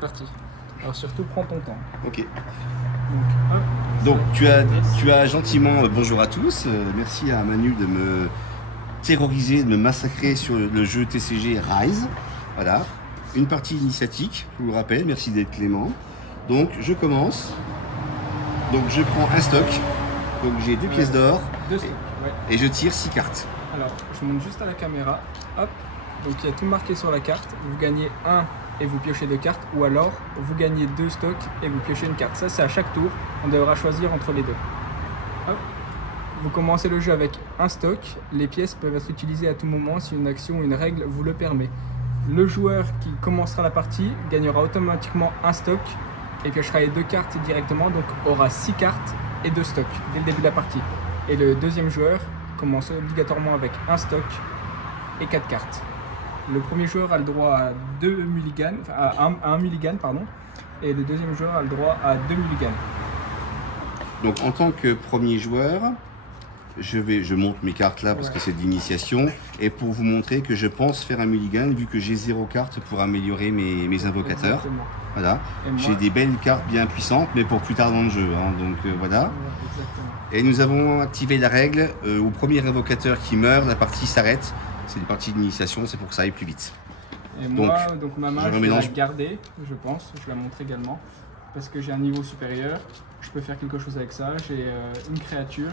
Parti. Alors surtout prends ton temps. Ok. Donc, Donc tu as gentiment, bonjour à tous, merci à Manu de me terroriser, de me massacrer sur le jeu TCG Rise. Voilà, une partie initiatique, je vous le rappelle, merci d'être clément. Donc je commence, donc je prends un stock, donc j'ai 2 pièces d'or deux stocks, ouais. et je tire 6 cartes. Alors je monte juste à la caméra, hop, donc il y a tout marqué sur la carte, vous gagnez 1 et vous piochez 2 cartes, ou alors vous gagnez 2 stocks et vous piochez une carte. Ça c'est à chaque tour, on devra choisir entre les deux. Hop. Vous commencez le jeu avec un stock, les pièces peuvent être utilisées à tout moment si une action ou une règle vous le permet. Le joueur qui commencera la partie gagnera automatiquement un stock et piochera les 2 cartes directement, donc aura 6 cartes et 2 stocks dès le début de la partie. Et le deuxième joueur commence obligatoirement avec un stock et 4 cartes. Le premier joueur a le droit à 2 mulligans, à un mulligan, pardon, et le deuxième joueur a le droit à 2 mulligans. Donc en tant que premier joueur, je monte mes cartes là parce que c'est de l'initiation et pour vous montrer que je pense faire un mulligan vu que j'ai 0 carte pour améliorer mes invocateurs. Exactement. Voilà, Et moi- j'ai des belles cartes bien puissantes mais pour plus tard dans le jeu, hein. Donc voilà. Ouais, exactement. Et nous avons activé la règle, au premier invocateur qui meurt, la partie s'arrête. C'est une partie d'initiation, c'est pour que ça aille plus vite. Et Donc, moi, donc ma main, je je vais remélange. la garder, je pense, je la montre également, parce que j'ai un niveau supérieur, je peux faire quelque chose avec ça, j'ai une créature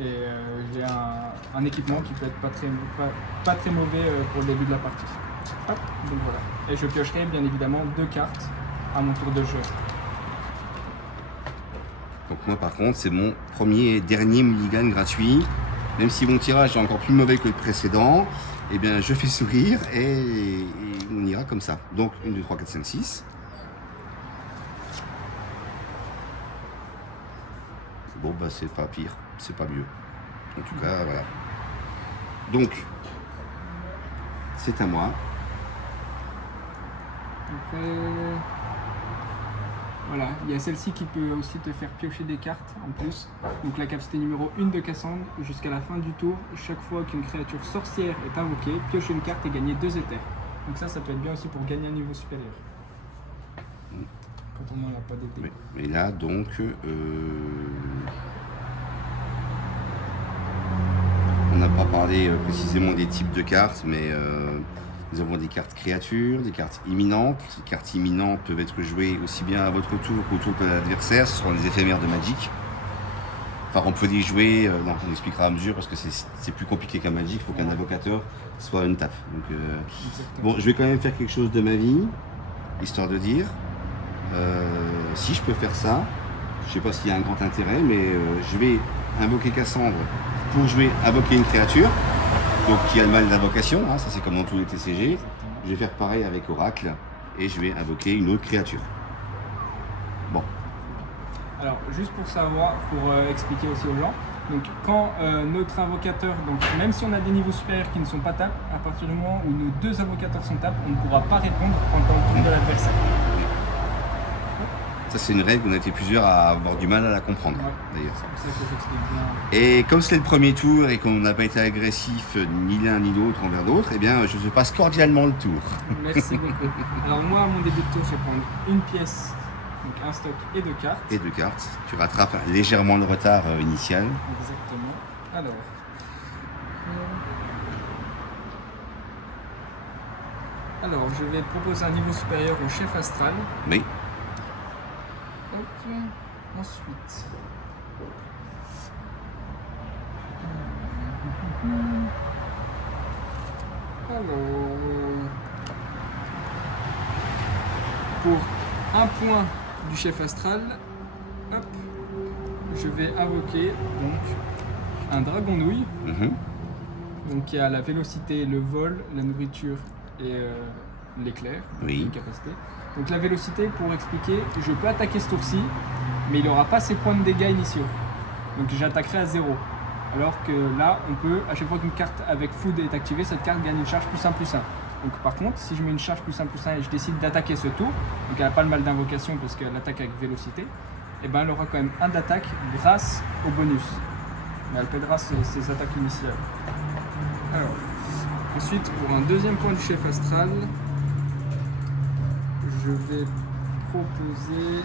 et j'ai un équipement qui peut être pas très mauvais pour le début de la partie. Hop, donc voilà. Et je piocherai bien évidemment 2 cartes à mon tour de jeu. Donc moi par contre c'est mon premier et dernier mulligan gratuit. Même si mon tirage est encore plus mauvais que le précédent, eh bien je fais sourire et on ira comme ça. Donc 1, 2, 3, 4, 5, 6. Bon bah c'est pas pire, c'est pas mieux. En tout cas voilà. Donc c'est à moi. Après, voilà, il y a celle-ci qui peut aussi te faire piocher des cartes en plus. Donc la capacité numéro 1 de Cassandre, jusqu'à la fin du tour, chaque fois qu'une créature sorcière est invoquée, piocher une carte et gagner 2 éthers. Donc ça peut être bien aussi pour gagner un niveau supérieur. Quand on n'en a pas des dés. Mais là donc on n'a pas parlé précisément des types de cartes, mais nous avons des cartes créatures, des cartes imminentes. Les cartes imminentes peuvent être jouées aussi bien à votre tour qu'au tour de l'adversaire. Ce sont les éphémères de Magic. Enfin, on peut les jouer, non, on expliquera à mesure parce que c'est plus compliqué qu'un Magic. Il faut qu'un invocateur soit une tape. Donc, bon, je vais quand même faire quelque chose de ma vie, histoire de dire. Si je peux faire ça, je sais pas s'il y a un grand intérêt, mais je vais invoquer Cassandre pour invoquer une créature. Donc qui a le mal d'invocation, hein, ça c'est comme dans tous les TCG. Je vais faire pareil avec Oracle et je vais invoquer une autre créature. Bon. Alors juste pour savoir, pour expliquer aussi aux gens, donc quand notre invocateur, donc même si on a des niveaux supérieurs qui ne sont pas tapes, à partir du moment où nos 2 invocateurs sont tapes, on ne pourra pas répondre pendant le tour de l'adversaire. Ça c'est une règle, on a été plusieurs à avoir du mal à la comprendre, Ouais. d'ailleurs. C'est pour ça que j'explique bien. Et comme c'est le premier tour et qu'on n'a pas été agressif ni l'un ni l'autre envers l'autre, eh bien je te passe cordialement le tour. Merci beaucoup. Alors moi, à mon début de tour, je vais prendre une pièce, donc un stock et 2 cartes. Et 2 cartes, tu rattrapes légèrement le retard initial. Exactement. Alors, je vais proposer un niveau supérieur au chef astral. Mais Ok. Ensuite. Alors. Pour un point du chef astral, hop, je vais invoquer donc un dragon nouille, donc qui a la vélocité, le vol, la nourriture et l'éclair, Oui. une capacité. Donc la vélocité, pour expliquer, je peux attaquer ce tour-ci, mais il n'aura pas ses points de dégâts initiaux. Donc j'attaquerai à 0. Alors que là, on peut, à chaque fois qu'une carte avec food est activée, cette carte gagne une charge +1/+1. Donc par contre, si je mets une charge +1/+1 et je décide d'attaquer ce tour, donc elle n'a pas le mal d'invocation parce qu'elle attaque avec vélocité, et ben elle aura quand même 1 d'attaque grâce au bonus. Mais elle perdra ses attaques initiales. Alors, ensuite, pour un deuxième point du chef astral, je vais proposer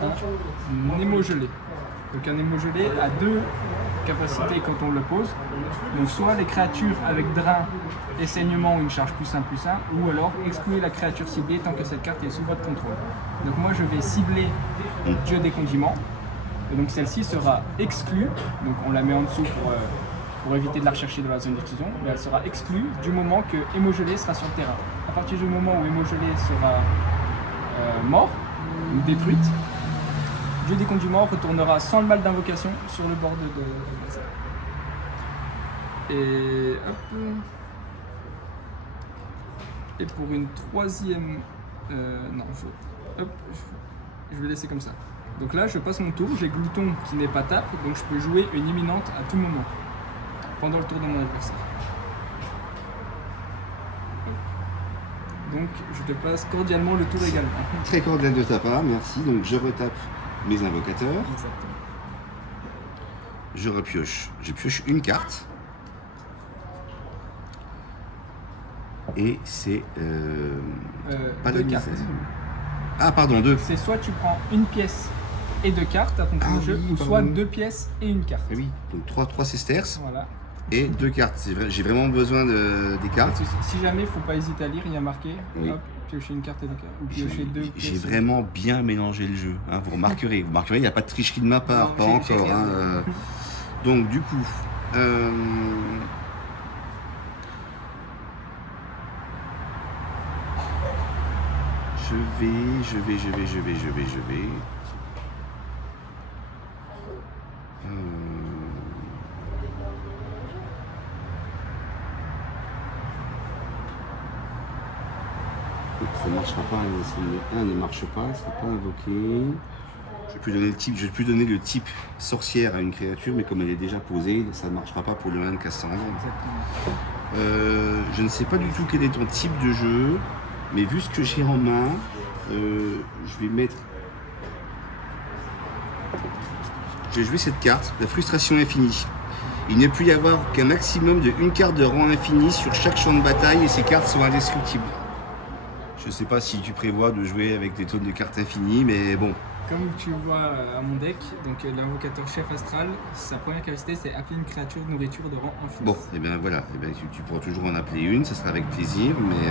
un émo gelé. Donc un émo gelé a deux capacités quand on le pose. Donc soit les créatures avec drain et saignement ont une charge +1/+1, ou alors excluez la créature ciblée tant que cette carte est sous votre contrôle. Donc moi je vais cibler Dieu des condiments. Et donc celle-ci sera exclue. Donc on la met en dessous pour éviter de la rechercher dans la zone d'exclusion. Mais elle sera exclue du moment que émo gelé sera sur le terrain. À partir du moment où émo gelé sera mort, ou détruite, Dieu des condiments retournera sans le mal d'invocation sur le bord de l'adversaire. Et hop. Et pour une troisième. Non, je vais laisser comme ça. Donc là, je passe mon tour, j'ai Glouton qui n'est pas tape, donc je peux jouer une imminente à tout moment, pendant le tour de mon adversaire. Donc je te passe cordialement le tour également. Très cordial de ta part, merci. Donc je retape mes invocateurs. Exactement. Je repioche. Je pioche une carte. Et c'est pas deux de cartes. misère. Ah pardon, 2. C'est soit tu prends une pièce et 2 cartes à ton tour de jeu, ou soit 2 pièces et une carte. Ah oui, donc 3 sesterces Voilà. et 2 cartes. C'est vrai, j'ai vraiment besoin des cartes. Si jamais, il ne faut pas hésiter à lire, il y a marqué, Oui. hop, piocher une carte et 2 cartes. Ou piocher 2 J'ai pièces. vraiment bien mélangé le jeu. Hein, vous remarquerez, il n'y a pas de tricherie de ma part, Non, pas j'ai encore. regardé. Donc du coup, je vais. Ça ne marchera pas, un ne marche pas, il ne sera pas invoqué. Je vais plus donner le type sorcière à une créature, mais comme elle est déjà posée, ça ne marchera pas pour le 1 de Cassandre. Je ne sais pas du tout quel est ton type de jeu, mais vu ce que j'ai en main, je vais jouer cette carte, la frustration infinie. Il ne peut y avoir qu'un maximum de une carte de rang infini sur chaque champ de bataille et ces cartes sont indestructibles. Je ne sais pas si tu prévois de jouer avec des tonnes de cartes infinies, mais bon. Comme tu vois à mon deck, donc l'invocateur chef astral, sa première capacité c'est appeler une créature de nourriture de rang infini. Bon, et bien voilà, tu pourras toujours en appeler une, ça sera avec plaisir, mais...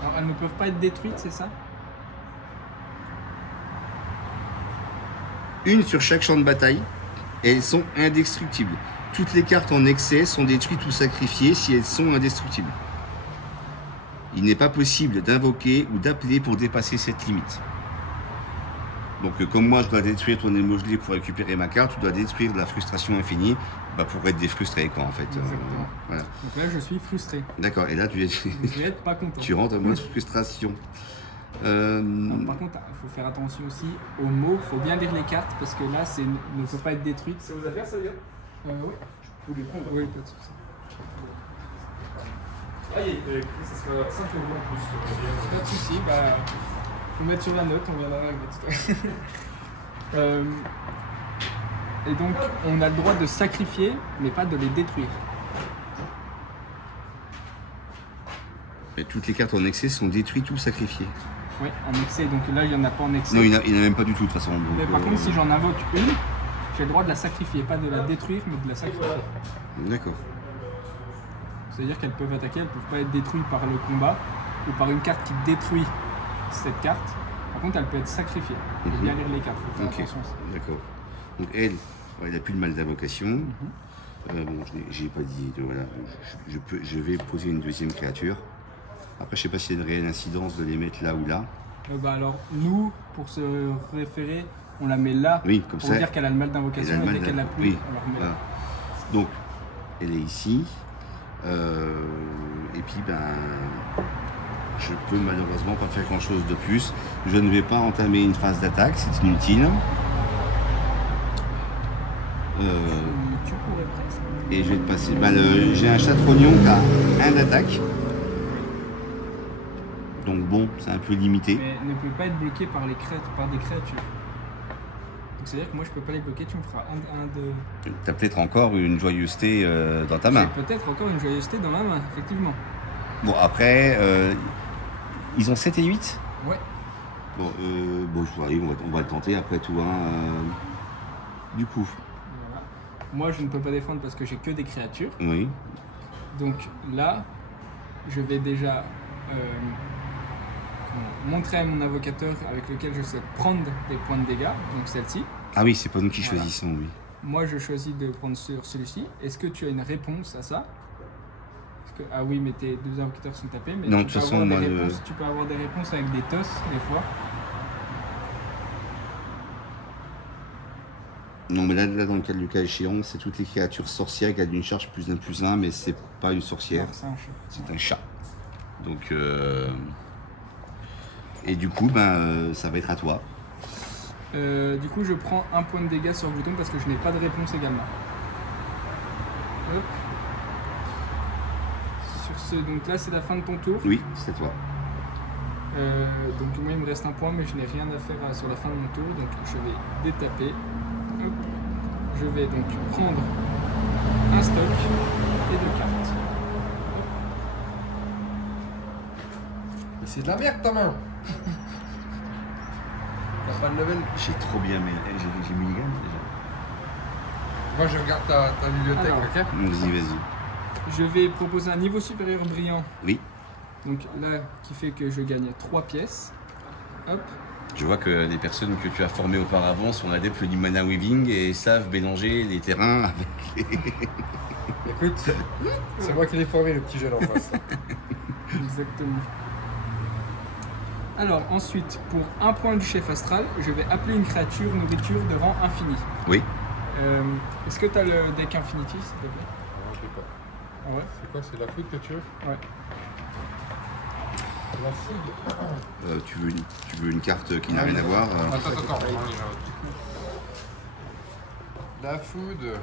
Alors elles ne peuvent pas être détruites, c'est ça? Une sur chaque champ de bataille, et elles sont indestructibles. Toutes les cartes en excès sont détruites ou sacrifiées si elles sont indestructibles. Il n'est pas possible d'invoquer ou d'appeler pour dépasser cette limite. Donc comme moi je dois détruire ton émo gelé pour récupérer ma carte, tu dois détruire de la frustration infinie pour être défrusтрé quoi en fait. Exactement. Voilà. Donc là je suis frustré. D'accord, et là Je vais être pas content. tu rentres en mode frustration. Alors, par contre, il faut faire attention aussi aux mots, il faut bien lire les cartes parce que là ne peut pas être détruite. C'est vos affaires, ça veut dire? Oui. Je peux les prendre. Oui, pas de souci. Ah, ça sera 5 euros en plus. Pas de souci, bah, faut mettre sur la note, on viendra avec tout à l'heure. Et donc, on a le droit de sacrifier, mais pas de les détruire. Et toutes les cartes en excès sont détruites ou sacrifiées. Oui, en excès, donc là, il n'y en a pas en excès. Non, il n'y en a même pas du tout de toute façon. Donc, Mais par contre, si j'en invoque une, j'ai le droit de la sacrifier, pas de la détruire, mais de la sacrifier. D'accord. C'est-à-dire qu'elles peuvent attaquer, elles ne peuvent pas être détruites par le combat ou par une carte qui détruit cette carte. Par contre, elle peut être sacrifiée. Il faut bien lire les cartes, il faut faire Ok, attention à ça. d'accord. Donc elle n'a plus le mal d'invocation. Bon, j'ai pas dit, voilà, je vais poser une deuxième créature. Après, je sais pas s'il y a une réelle incidence de les mettre là ou là. Alors, nous, pour se référer, on la met là Oui, comme pour ça. dire qu'elle a le mal d'invocation Elle a le et mal dès qu'elle l'a plus, oui, on la remet voilà. là. Donc, elle est ici. Et puis, je peux malheureusement pas faire grand chose de plus. Je ne vais pas entamer une phase d'attaque, c'est inutile. Tu pourrais presque. Et je vais te passer. J'ai un chatrognon qui a 1 d'attaque. Donc bon, c'est un peu limité. Mais ne peut pas être bloqué par, par des créatures. Donc c'est-à-dire que moi je peux pas les bloquer, tu me feras un de... T'as peut-être encore une joyeuseté dans ta main. J'ai peut-être encore une joyeuseté dans ma main, effectivement. Bon, après, ils ont 7 et 8. Ouais. Bon, je vois, on va le tenter après tout. Hein, du coup, Voilà. Moi je ne peux pas défendre parce que j'ai que des créatures. oui. Donc là, je vais déjà montrer à mon invocateur avec lequel je souhaite prendre des points de dégâts, donc celle-ci. Ah oui, c'est pas nous qui Voilà. choisissons, oui. Moi je choisis de prendre sur celui-ci. Est-ce que tu as une réponse à ça? Ah oui, mais tes deux invocateurs sont tapés, mais Non, de tu, toute peux façon, avoir des moi, réponses, tu peux avoir des réponses avec des tosses des fois. Non, mais là, dans le cas du cas échéant, c'est toutes les créatures sorcières qui ont une charge plus 1/+1, mais c'est pas une sorcière, Alors, c'est un chat. c'est un chat. Donc, et du coup, ça va être à toi. Du coup, je prends un point de dégâts sur le bouton parce que je n'ai pas de réponse également. Hop. Sur ce, donc là, c'est la fin de ton tour. Oui, c'est toi. Donc moi, il me reste un point, mais je n'ai rien à faire sur la fin de mon tour. Donc je vais détaper. Hop. Je vais donc prendre un stock et deux cartes. Mais c'est de la merde ta main. T'as pas de level. J'ai trop bien, mais j'ai mis déjà. Moi je regarde ta bibliothèque, Alors. ok? Vas-y. Je vais proposer un niveau supérieur brillant. Oui, Donc là, qui fait que je gagne 3 pièces. Hop. je vois que les personnes que tu as formées auparavant sont adeptes du mana weaving et savent mélanger les terrains avec les... Écoute, c'est moi qui l'ai formé le petit jeune en face. Exactement. Alors ensuite, pour un point du chef astral, je vais appeler une créature nourriture de rang infini. Oui. Est-ce que tu as le deck Infinity, s'il te plaît? Non, je l'ai pas. Ah ouais. C'est quoi? C'est la foudre que tu veux? Ouais. La foudre. Tu veux une carte qui n'a rien à voir Attends, on y va. La foudre.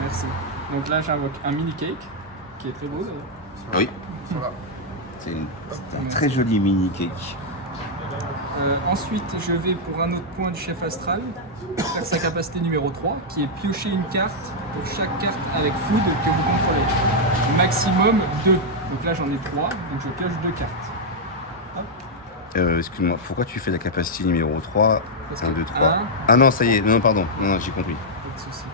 Merci. Donc là, j'invoque un mini cake, qui est très beau d'ailleurs. Oui, Ils sont là. c'est un très joli mini cake. Ensuite, je vais pour un autre point du chef astral faire sa capacité numéro 3, qui est piocher une carte pour chaque carte avec food que vous contrôlez. Maximum 2. Donc là, j'en ai 3, donc je pioche 2 cartes. Excuse-moi, pourquoi tu fais la capacité numéro 3 Parce 1, que 2, 3. un- Ah non, ça y est, non, pardon, non, j'ai compris. Pas de souci.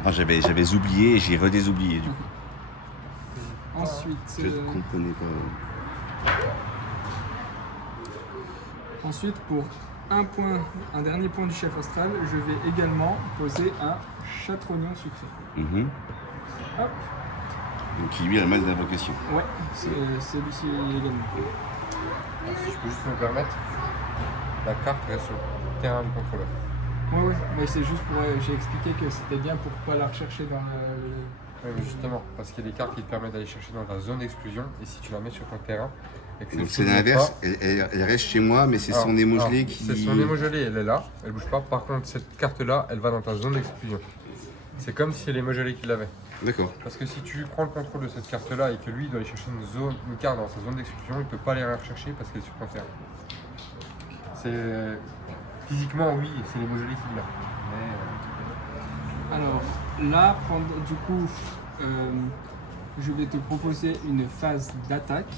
Enfin, j'avais oublié et j'ai redésoublié du coup. Ensuite, Je comprenais pas. ensuite, pour un dernier point du chef astral, je vais également poser un chatrognon sucré. Mhm. Hop. Donc qui lui a le mal d'invocation. Ouais, c'est celui-ci également. Si je peux juste me permettre, la carte reste sur le terrain du contrôleur. Ouais, mais c'est juste pour. J'ai expliqué que c'était bien pour pas la rechercher dans le. Oui, mais justement, parce qu'il y a des cartes qui te permettent d'aller chercher dans ta zone d'exclusion, et si tu la mets sur ton terrain, et que Donc celle-ci c'est ne l'inverse, pas- elle reste chez moi, mais c'est son émogelé qui... C'est son émogelé, elle est là, elle bouge pas. Par contre, cette carte-là, elle va dans ta zone d'exclusion. C'est comme si c'est l'émogelé qui l'avait. D'accord. Parce que si tu prends le contrôle de cette carte-là et que lui il doit aller chercher une carte dans sa zone d'exclusion, il ne peut pas aller la rechercher parce qu'elle est sur ton terrain. C'est... Physiquement, oui, c'est l'émogelé qui l'a. Mais... Alors là, du coup, je vais te proposer une phase d'attaque.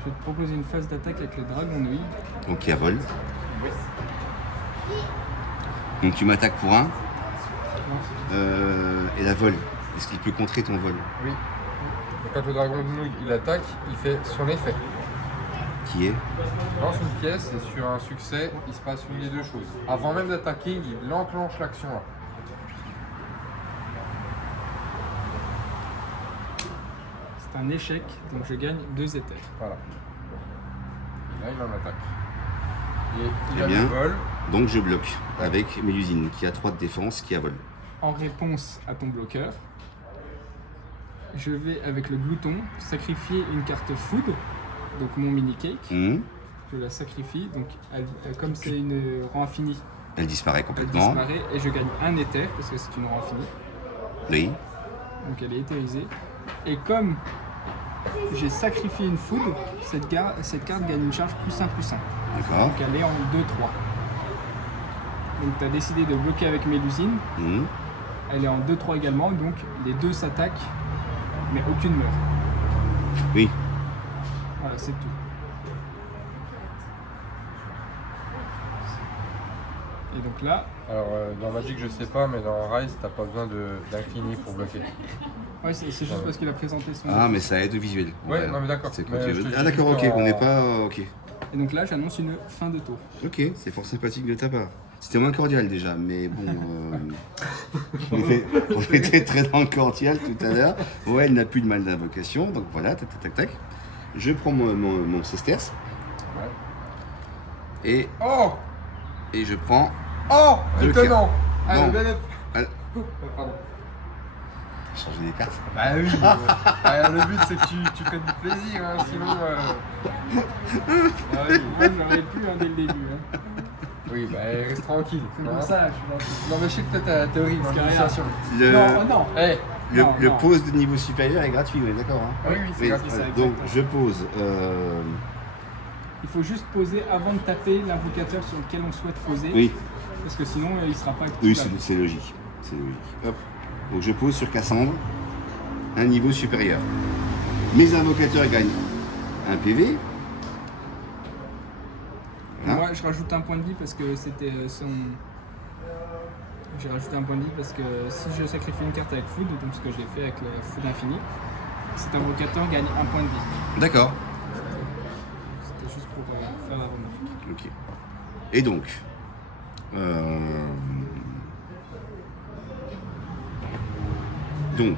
Je vais te proposer une phase d'attaque avec le dragon nuit. Donc elle vole. Oui. Donc tu m'attaques pour un. Et la vole. Est-ce qu'il peut contrer ton vol? Oui. Donc quand le dragon de nouille il attaque, il fait son effet. Qui est? Lance une pièce et sur un succès, il se passe une des deux choses. Avant même d'attaquer, il enclenche l'action là. C'est un échec, donc je gagne 2 éthers. Voilà. Et là, il en attaque. Et il Très a bien. le vol. Donc je bloque avec Mélusine qui a 3 de défense, qui a vol. En réponse à ton bloqueur, je vais avec le glouton sacrifier une carte food, donc mon mini cake, Mhm. je la sacrifie. Donc comme c'est une rang infinie, Elle disparaît elle complètement. disparaît et je gagne un éther parce que c'est une rang infinie. Oui. Donc elle est éthérisée. Et comme j'ai sacrifié une foudre, cette carte gagne une charge +1/+1. D'accord. Donc elle est en 2-3. Donc tu as décidé de bloquer avec Mélusine. Mhm. Elle est en 2-3 également, donc les deux s'attaquent, mais aucune meurt. Oui. Voilà, c'est tout. Et donc là, Alors dans Magic je sais pas, mais dans Rise t'as pas besoin d'infini pour bloquer. ouais, c'est juste parce qu'il a présenté son... Ah, mais ça aide au visuel. Ouais, non mais d'accord. C'est Mais quand tu je veux. te Ah dis d'accord, ok, juste on n'est en- pas... ok. Et donc là, j'annonce une fin de tour. Ok, c'est fort sympathique de ta part. C'était moins cordial déjà, mais bon... on était très dans le cordial tout à l'heure. Ouais, elle n'a plus de mal d'invocation, donc voilà, tac, tac, tac, tac. Je prends mon sesterce et Oh je prends... Oh Le Étonnant Bon. Allez, belle Ah, Pardon. changer les cartes. Bah oui le but c'est que tu fais du plaisir, hein, sinon... Ah oui. Moi, j'aurais pu dès le début. Hein. Oui, bah reste tranquille. C'est hein. pour ça, je suis gentil. Non mais je sais que toi t'es horrible en Parce que négociation. Le, Non, oh non. Eh Non, le non. pose de niveau supérieur est gratuit, on est d'accord hein. Oui, c'est Oui, gratuit. ça, donc exactement. je pose... Il faut juste poser avant de taper l'invocateur sur lequel on souhaite poser. oui, Parce que sinon, il ne sera pas oui activable. c'est logique. C'est logique. Hop. Donc je pose sur Cassandre un niveau supérieur. Mes invocateurs gagnent un PV. Voilà. Moi, je rajoute un point de vie parce que c'était son... J'ai rajouté un point de vie parce que si je sacrifie une carte avec foudre, donc ce que j'ai fait avec la foudre infinie, cet invocateur gagne un point de vie. D'accord. C'était juste pour faire la remarque. Ok. Et donc, donc,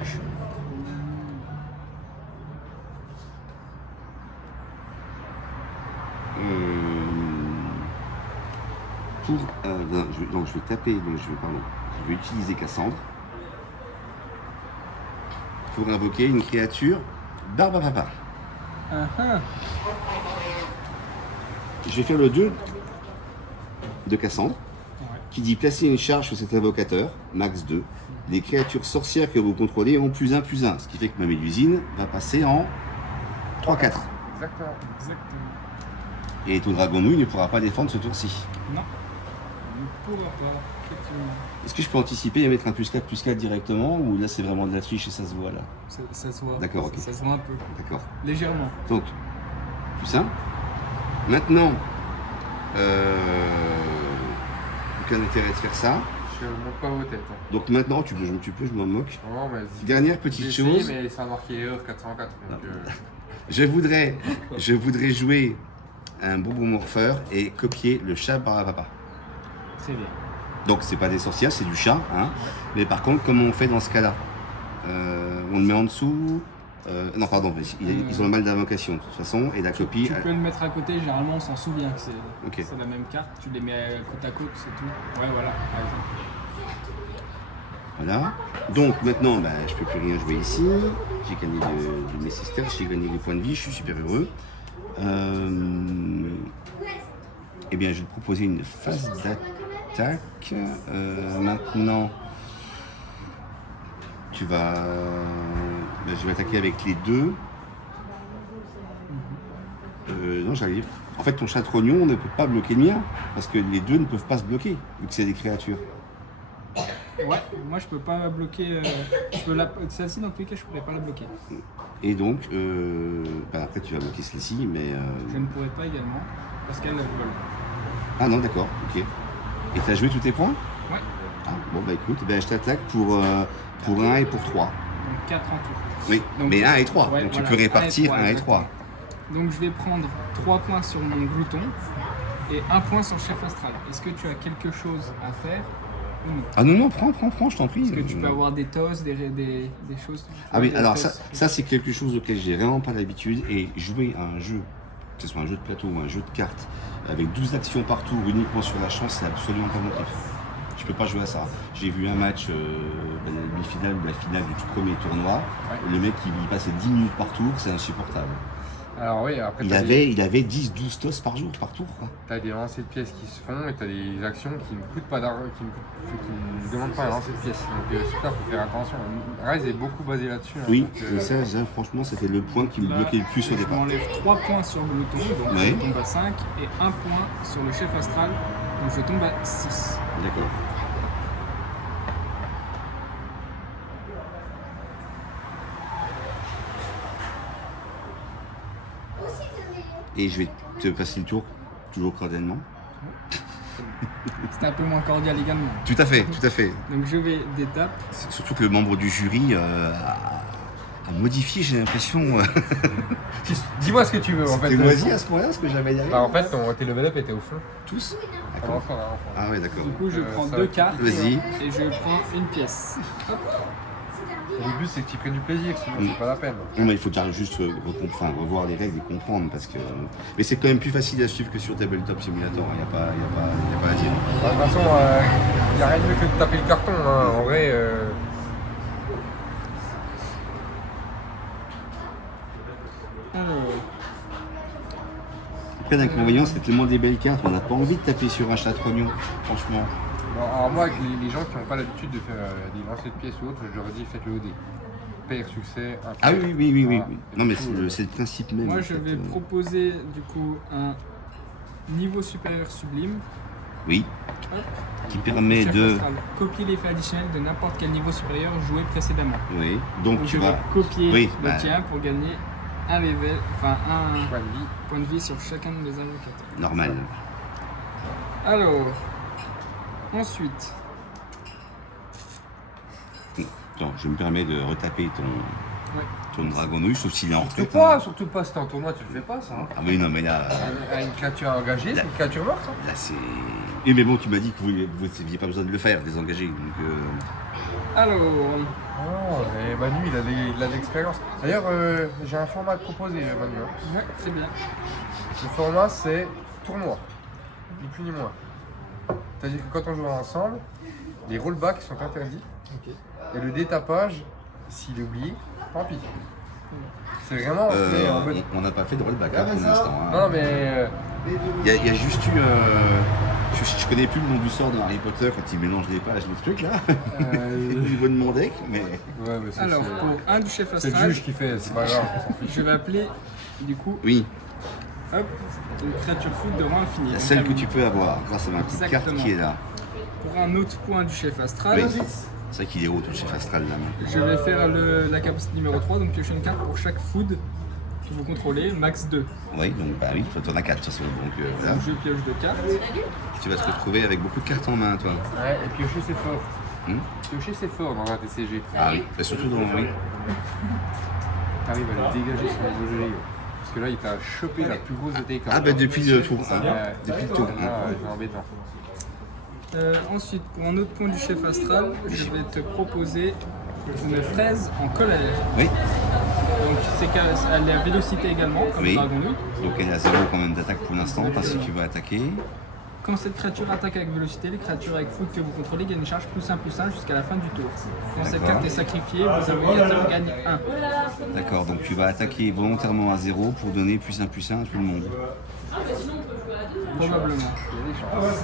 pour, donc je vais taper, je vais utiliser Cassandre pour invoquer une créature Barbapapa. Ah ah. Je vais faire le 2 de Cassandre, Ouais. qui dit placer une charge sur cet invocateur, max 2. Les créatures sorcières que vous contrôlez ont +1/+1, ce qui fait que ma mélusine va passer en 3-4. Exactement. Exactement. Et ton dragon mou ne pourra pas défendre ce tour-ci. Non. Il ne pourra pas, effectivement. Est-ce que je peux anticiper et mettre un +4/+4 directement, ou là c'est vraiment de la triche et ça se voit là? Ça se voit. D'accord, ok. Ça se voit un peu. D'accord. Légèrement. Donc, +1. Maintenant, aucun intérêt de faire ça. Je monte pas vos têtes. Hein. Donc maintenant, tu peux, je m'en moque. Non, mais vas-y. Dernière petite J'ai essayé, chose. mais ça a marqué erreur 404. Donc, Je voudrais jouer un bonbon morpheur et copier le chat Barbapapa. Très bien. Donc c'est pas des sorcières, c'est du chat. Hein. Mais par contre, comment on fait dans ce cas-là? On le met en dessous. Non, pardon, ils ont le mal d'invocation de toute façon. Et la copie. Tu peux le mettre à côté, généralement on s'en souvient que c'est Ok. c'est la même carte. Tu les mets côte à côte, c'est tout. Ouais, voilà, par exemple. Voilà. Donc maintenant, bah, je peux plus rien jouer ici. J'ai gagné de mes sisters, j'ai gagné des points de vie, je suis super heureux. Eh bien, je vais te proposer une phase d'attaque. Maintenant, tu vas. Ben, je vais attaquer avec les deux. Non, j'arrive. En fait, ton chatrognon ne peut pas bloquer le mien, parce que les deux ne peuvent pas se bloquer, vu que c'est des créatures. Ouais, moi je peux pas bloquer. Celle-ci, dans tous les cas, je pourrais pas la bloquer. Et donc, ben, après, tu vas bloquer celle-ci, mais. Je ne pourrais pas également, parce qu'elle vole. Ah non, d'accord, ok. Et tu as joué tous tes points? Ouais, Ah, bon, bah écoute, ben, je t'attaque pour 1 et pour 3. donc 4 en tout. Oui, Donc, mais 1 et 3. ouais, donc tu voilà, peux répartir 1 et 3. exactement. Donc je vais prendre 3 points sur mon glouton et 1 point sur chef astral. Est-ce que tu as quelque chose à faire ou non? Ah non, non, prends, je t'en prie. Est-ce que tu peux avoir des tosses, des choses? Ah oui, des alors tosses, ça c'est quelque chose auquel j'ai vraiment pas l'habitude. Et jouer à un jeu, que ce soit un jeu de plateau ou un jeu de cartes, avec 12 actions par tour uniquement sur la chance, c'est absolument pas mon kiff. Je peux pas jouer à ça. J'ai vu un match, la demi-finale ou la finale du tout premier tournoi. Ouais. Le mec il passait 10 minutes par tour, c'est insupportable. Alors oui, après Il avait 10-12 tosses par jour, par tour, quoi. t'as des lancers de pièces qui se font et t'as des actions qui ne coûtent pas d'argent, qui ne demandent pas un lancer de pièces. Donc c'est ça, faut faire attention. Rise est beaucoup basé là-dessus. Hein, Oui, donc, et ça, franchement, c'était le point qui me Là, bloquait le plus au je départ. m'enlève 3 points sur Glouton, donc Ouais. je tombe à 5, et 1 point sur le chef astral, donc je tombe à 6. D'accord. Et je vais te passer le tour, toujours cordialement. C'était un peu moins cordial également. Tout à fait, tout à fait. Donc je vais d'étape. Surtout que le membre du jury a modifié, j'ai l'impression. Dis-moi ce que tu veux en fait. C'était moisi à ce point-là, ce que j'avais derrière. Bah, en fait, tes level up étaient au fond. Tous Ah, D'accord. encore, hein, encore. Ah ouais, d'accord. Du coup, je prends ça 2 va. cartes Vas-y. et je prends une pièce. Hop. Le but c'est que tu prennes du plaisir, sinon c'est pas la peine. Non, mais il faut déjà juste revoir les règles et comprendre parce que. Mais c'est quand même plus facile à suivre que sur Tabletop Simulator. Il n'y a pas à dire. Bah, de toute façon, il n'y a rien de mieux que de taper le carton. Hein. En vrai, Alors, Après, l'inconvénient, c'est tellement des belles cartes, on n'a pas envie de taper sur un chatrognon, franchement. bon, alors moi, avec les gens qui n'ont pas l'habitude de faire des lancers de pièces ou autre, je leur dis faites le OD. Paire, succès, un Ah oui. Voilà. Non, mais Du coup, c'est le principe même. moi, en je fait. vais proposer du coup un niveau supérieur sublime. Oui, Hop. qui permet Chef de. astral, copier l'effet additionnel de n'importe quel niveau supérieur joué précédemment. Oui, donc Donc tu je vas. vais copier Oui, le bah. tien pour gagner un level, enfin un point de vie. point de vie sur chacun des invocateurs. Normal. Alors, ensuite, Attends, je me permets de retaper ton dragonouille, sauf s'il est en retraite. Surtout pas, si t'es en tournoi, tu le fais pas ça. Hein. Ah oui, non, mais là. Une créature engagée, c'est une créature morte. Hein. Là, c'est. Et mais bon, tu m'as dit que vous n'aviez pas besoin de le faire, désengager. Donc. alors, Oh, et Manu, il a de l'expérience. D'ailleurs, j'ai un format à te proposer, Manu. Hein. ouais, très bien. Le format, c'est tournoi, ni plus ni moins. C'est-à-dire que quand on joue ensemble, les rollbacks sont interdits. Ok. Et le détapage, s'il est oublié, tant pis. C'est vraiment, on se met en mode... On n'a pas fait de rollback hein, pour l'instant. Hein. Non, mais... Il y a juste eu. Je connais plus le nom du sort dans Harry Potter quand il mélange les pages, le truc là. Au niveau de mon deck, mais. Ouais, mais Alors, pour un du chef c'est le astral, juge qui fait, c'est pas grave, on s'en fiche. je vais appeler du coup Oui, hop, une créature foot de rang infini. la Donc, seule que un- tu peux avoir grâce à ma petite carte Exactement. qui est là. Pour un autre point du chef astral, Oui. C'est vrai qu'il est haut, ton chef astral là. je vais faire la capacité numéro 3, donc piocher une carte pour chaque food que vous contrôlez, max 2. Oui, donc bah oui, t'en as 4 de toute façon. Donc voilà. Donc je pioche 2 cartes. Tu vas te retrouver avec beaucoup de cartes en main, toi. Ouais, et piocher c'est fort. Hmm. Piocher c'est fort dans un TCG. Ah oui, bah, surtout dans. Oui. T'arrives à le dégager sur les OGG. Parce que là, il t'a chopé la plus grosse de tes cartes. Ah bah depuis le tour 1. Ouais. Depuis le tour 1. Ah, c'est embêtant. Ensuite, pour un autre point du chef astral, je vais te proposer une fraise en colère. Oui, Donc elle a vélocité également, comme Oui. le dragon nuit. donc elle a 0 quand même d'attaque pour l'instant, enfin si tu veux attaquer. Quand cette créature attaque avec vélocité, les créatures avec foot que vous contrôlez gagnent une charge +1/+1 jusqu'à la fin du tour. Quand cette D'accord. carte est sacrifiée, vos invocateurs gagnent 1. D'accord, donc tu vas attaquer volontairement à 0 pour donner +1/+1 à tout le monde. Probablement. Il y a des chances.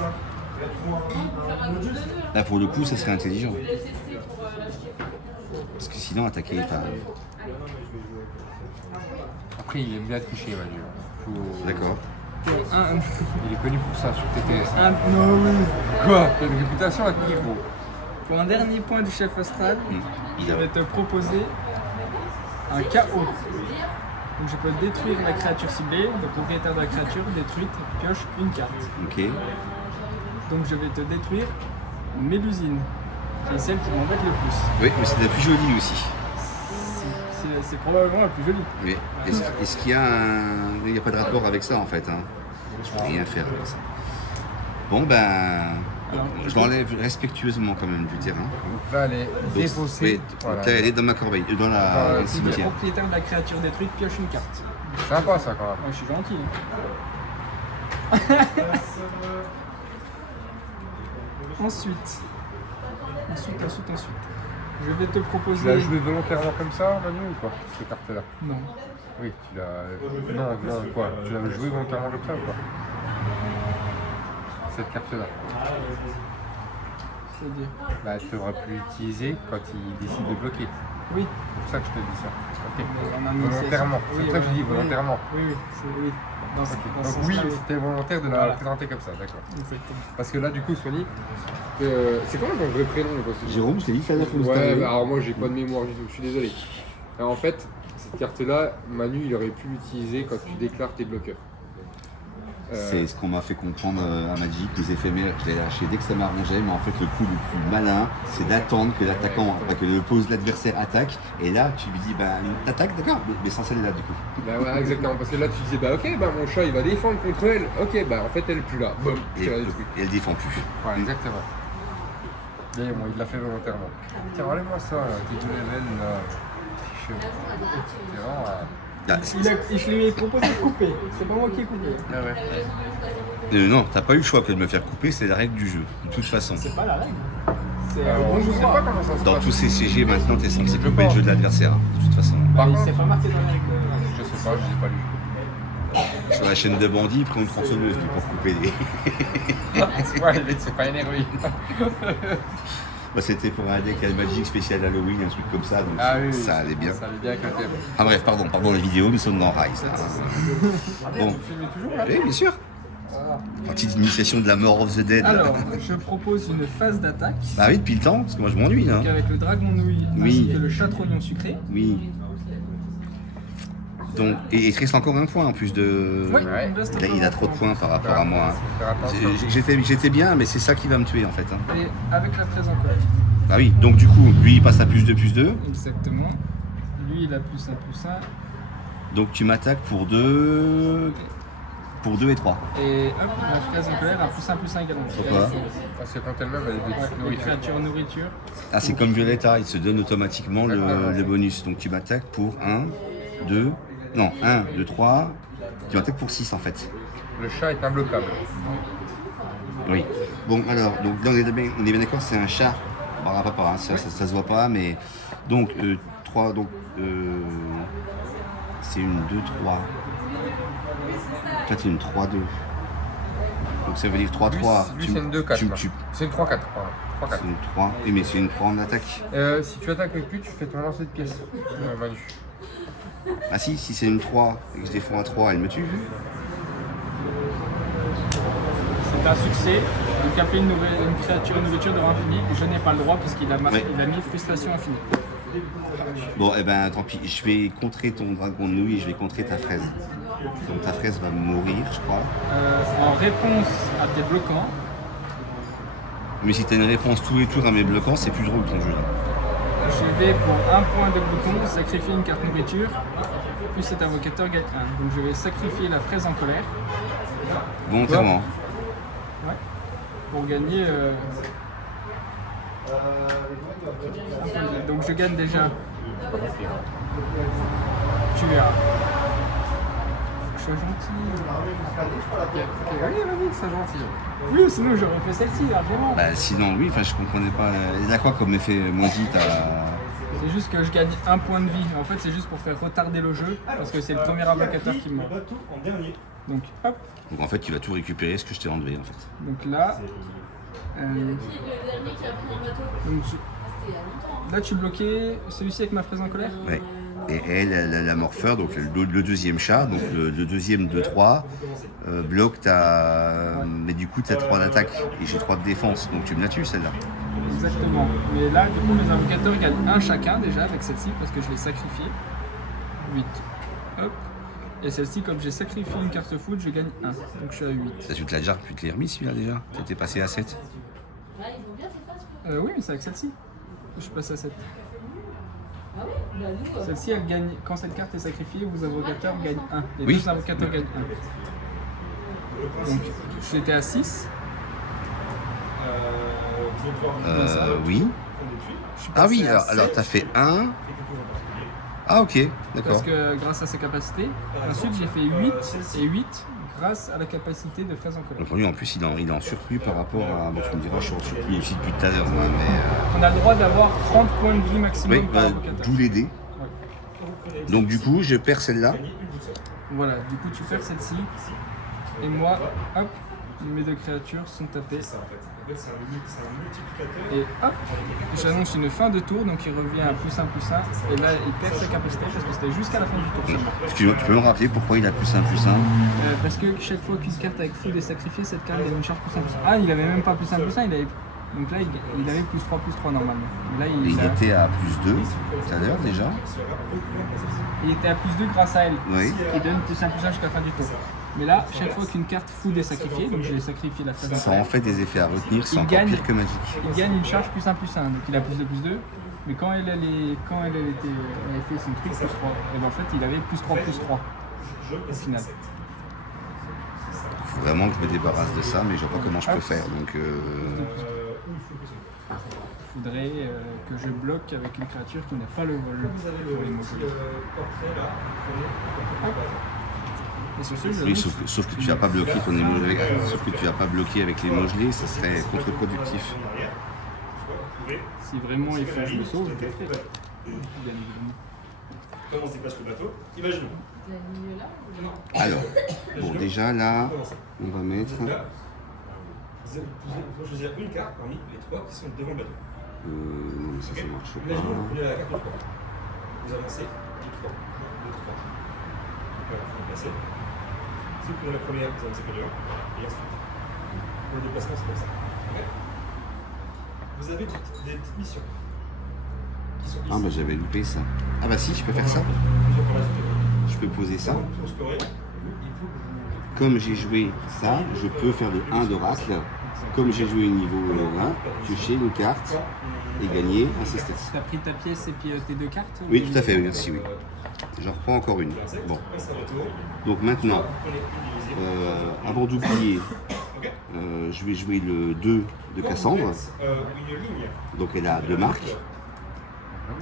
Là pour le coup ça serait intelligent. Parce que sinon attaquer, enfin. Après, il aime bien tricher, Manu. Faut... D'accord. Pour un, Il est connu pour ça sur TTS. non, oui. Quoi? T'as une réputation à te dire, gros. Pour un dernier point du chef astral, Il je a. vais te proposer un KO. Donc je peux détruire la créature ciblée, le propriétaire de la créature détruite pioche une carte. Ok. Donc je vais te détruire Mélusine, qui est celle qui m'embête le plus. Oui, mais c'est la plus jolie aussi. C'est probablement la plus jolie. Oui. Est-ce qu'il y a un. Il n'y a pas de rapport avec ça en fait. Hein. Je peux rien faire avec ça. Bon ben. Alors, Je l'enlève respectueusement quand même du terrain. Donc là, elle est Donc, défaussée. oui, Voilà. donc là, elle est dans ma corbeille, dans si le le cimetière. propriétaire de la créature détruite pioche une carte. Sympa, ça, quand même. Moi je suis gentil. Ensuite. Je vais te Tu l'as proposer. joué volontairement comme ça, Manu, ou quoi, cette carte-là? Non. Oui, tu l'as... Non, quoi? Tu l'as joué volontairement comme ça ou quoi? Cette carte-là. C'est-à-dire. Bah, tu devras plus l'utiliser quand il décide de bloquer. Oui. C'est pour ça que je te dis ça. Ok. On a mis Volontairement. ça. C'est Oui, pour ça que je dis oui. volontairement. Oui, oui. Oui. Dans ce, Ok. dans ce Donc oui, sens-là, c'était volontaire de la Voilà. présenter comme ça, d'accord. Exactement. Parce que là, du coup, Sony, c'est comment ton vrai prénom? Jérôme, je t'ai dit que ça allait Ouais, bah, alors moi, j'ai pas de mémoire du tout, je suis désolé. Alors, en fait, cette carte-là, Manu, il aurait pu l'utiliser quand tu déclares tes bloqueurs. C'est ce qu'on m'a fait comprendre à Magic, les éphémères, je l'ai lâché dès que ça m'arrangeait, mais en fait le coup le plus malin, c'est d'attendre que l'attaquant, que l'adversaire attaque, et là tu lui dis, bah t'attaques, d'accord, mais sans celle-là du coup. Bah ouais, exactement, parce que là tu disais, bah ok, bah mon chat il va défendre contre elle, ok, bah en fait elle est plus là, boum, Et, tu l'as détruit. et elle défend plus. Ouais, exactement. Et bon, il l'a fait volontairement. Tiens, relève-moi ça, là, tes deux levels là. C'est vraiment. Ah, Je lui ai proposé de couper. C'est pas moi qui ai coupé. Ah ouais. non, t'as pas eu le choix que de me faire couper, c'est la règle du jeu, de toute façon. C'est pas la règle. C'est Alors, je sais pas comment ça se Dans passe. tous ces CG maintenant, t'es censé Je couper le pense. jeu de l'adversaire, de toute façon. Par Bah, contre- c'est pas marqué dans la règle. Je sais pas, je sais pas lu. Sur la chaîne de bandits, il prend une tronçonneuse lui, pour couper les. Ouais, c'est pas une héroïne. Bah, c'était pour un deck à Magic spécial Halloween, un truc comme ça, donc Ah oui, ça allait bien. Ça allait bien avec le thème. Ah bref, pardon la vidéo, nous sommes dans Rise. Là. Bon, Tu filmes toujours là? oui, bien sûr. Partie d'initiation de la Mort of the Dead. là. Alors, je propose une phase d'attaque. Bah oui, depuis le temps, parce que moi je m'ennuie là. Donc avec le dragon nouille Oui. ainsi que le chat-trognon sucré. Oui. Donc, et il te reste encore un point en plus de. Oui, Ouais. il me reste Il a trop de points par rapport à moi. Faire attention. J'étais bien, mais c'est ça qui va me tuer en fait. Hein. Et avec la fraise en colère. Bah oui, donc du coup, lui il passe à plus 2. Exactement. Lui, il a +1/+1. Donc tu m'attaques pour 2. Pour 2 et 3. Et hop, la fraise en colère a +1/+1 également. Pourquoi Parce que quand elle-même, elle est des petites Les nourritures. créatures nourriture. Ah, c'est comme Violetta, il se donne automatiquement le bonus. Donc tu m'attaques pour 1, 2. Non, 1, 2, 3. Tu m'attaques pour 6 en fait. Le chat est imbloquable. Oui. Bon, alors, donc là, on est bien d'accord, c'est un chat. Bon, papa, hein, ça se voit pas, mais. Donc, 3, donc. C'est une 2, 3. Toi, c'est une 3, 2. Donc, ça veut dire 3, 3. Lui, c'est une 2-4. là. C'est une 3-4, pardon. 3-4. C'est une 3. Oui, mais c'est une 3 en attaque. Si tu attaques avec lui, tu fais ton lancer de pièces. Manu. Ah, si c'est une 3 et que je défends à 3, elle me tue. C'est un succès. Donc appeler une créature nourriture de rang infini. Je n'ai pas le droit puisqu'il a, Ouais. il a mis frustration infinie. Bon, eh ben, tant pis. Je vais contrer ton dragon de nouille et je vais contrer ta fraise. Donc, ta fraise va mourir, je crois. En réponse à tes bloquants, Mais si t'as une réponse tous les tours à mes bloquants, c'est plus drôle ton jeu. je vais pour un point de bouton sacrifier une carte nourriture. Plus cet invocateur gagne 1. Donc je vais sacrifier la fraise en colère. Volontairement. Ouais. Pour gagner. un point de vie. Donc je gagne déjà. Tu verras. Faut que je sois gentil. Ok, allez, vas-y, c'est gentil. Oui, sinon j'aurais fait celle-ci largement. Bah sinon oui, enfin je comprenais pas. Il a quoi comme effet Monty C'est juste que je gagne un point de vie. En fait, c'est juste pour faire retarder le jeu parce que c'est le premier invocateur qui meurt. Donc hop. Donc en fait tu vas tout récupérer ce que je t'ai enlevé en fait. Donc là. Donc, là, tu bloquais celui-ci avec ma fraise en colère. Ouais. Et elle, la morpheur, donc le deuxième chat, donc le deuxième de 3, bloque ta. Mais du coup t'as 3 d'attaque et j'ai 3 de défense, donc tu me la tues celle-là. Exactement. Mais là, du coup, mes invocateurs gagnent un chacun déjà avec celle-ci parce que je l'ai sacrifiée. 8. Hop. Et celle-ci, comme j'ai sacrifié une carte foot, je gagne 1. Donc je suis à 8. Ça tu te l'as déjà, tu te l'as remis celui-là déjà. T'étais passé à 7. Oui, mais c'est avec celle-ci. Je suis passé à 7. Celle-ci, elle gagne. Quand cette carte est sacrifiée, vos invocateurs gagnent 1. Les Oui. deux invocateurs gagnent 1. Donc j'étais à 6. Oui. Je suis Ah passé oui, à alors 7. t'as fait 1. Ah ok, d'accord. Parce que grâce à ses capacités. Ensuite, j'ai fait 8 et 8 grâce à la capacité de fraise en colère. Donc lui en plus il est en surplus par rapport à. Bon, tu me diras, je suis en surplus aussi depuis tout à l'heure, moi, mais. on a le droit d'avoir 30 points de vie maximum Oui, par invocateur. d'où les dés. Donc du coup, je perds celle-là. Voilà, du coup tu perds celle-ci. Et moi, hop, mes deux créatures sont tapées. Et hop, j'annonce une fin de tour, donc il revient à +1/+1. Et là, il perd sa capacité parce que c'était jusqu'à la fin du tour seulement. Excuse-moi, tu peux me rappeler pourquoi il a +1/+1? Parce que chaque fois qu'une carte avec food est sacrifiée, cette carte a une charge +1/+1. Ah, il avait même pas +1/+1, il avait... Donc là, il avait +3/+3 normalement. Là, Il était à +2 tout à l'heure déjà. Il était à +2 grâce à elle, Oui. qui donne +1/+1 jusqu'à la fin du tour. Mais là, chaque fois qu'une carte food est sacrifiée, donc je l'ai sacrifié la phase Ça en fait des effets à retenir, c'est Il encore gagne. pire que Magic. il gagne une charge +1/+1, donc il a +2/+2. Mais quand elle avait fait son truc +3, et ben en fait il avait +3/+3 au final. Faut vraiment que je me débarrasse de ça, mais je vois pas comment je peux faire. Donc, Il faudrait que je bloque avec une créature qui n'a pas le vol pour les modules. Et sur ce, je oui, lance sauf que tu n'as pas bloqué ton émogelé. Sauf que tu n'as pas bloqué avec les mogelés, ça serait contre-productif. si vraiment il faut que je le sauve, je le ferai. Bien évidemment. Comment c'est presque le bateau? Imaginons. Alors, bon, déjà là, on va mettre. Là, il faut choisir une carte parmi les trois qui sont devant le bateau. Non, ça marche Imaginons que vous pas. prenez la carte 3. Vous avancez 2, 3, 2, 3. Voilà, vous placez. Si vous prenez la première, vous avancez que de 1. Et ensuite, le déplacement, c'est comme ça. Ok. Vous avez des petites missions qui sont ici. Ah bah j'avais loupé ça. Ah bah si, je peux faire ça. Je peux poser ça. Pour scorer, il faut que vous... Comme j'ai joué ça, je peux faire le 1 d'oracle. Comme j'ai joué au niveau 1, piocher une carte et gagner un C-Stats. T'as pris ta pièce et puis tes deux cartes? Oui, tout à fait, merci, oui. J'en reprends encore une. Bon. Donc maintenant, avant d'oublier, je vais jouer le 2 de Cassandre. Une ligne. Donc elle a 2 marques.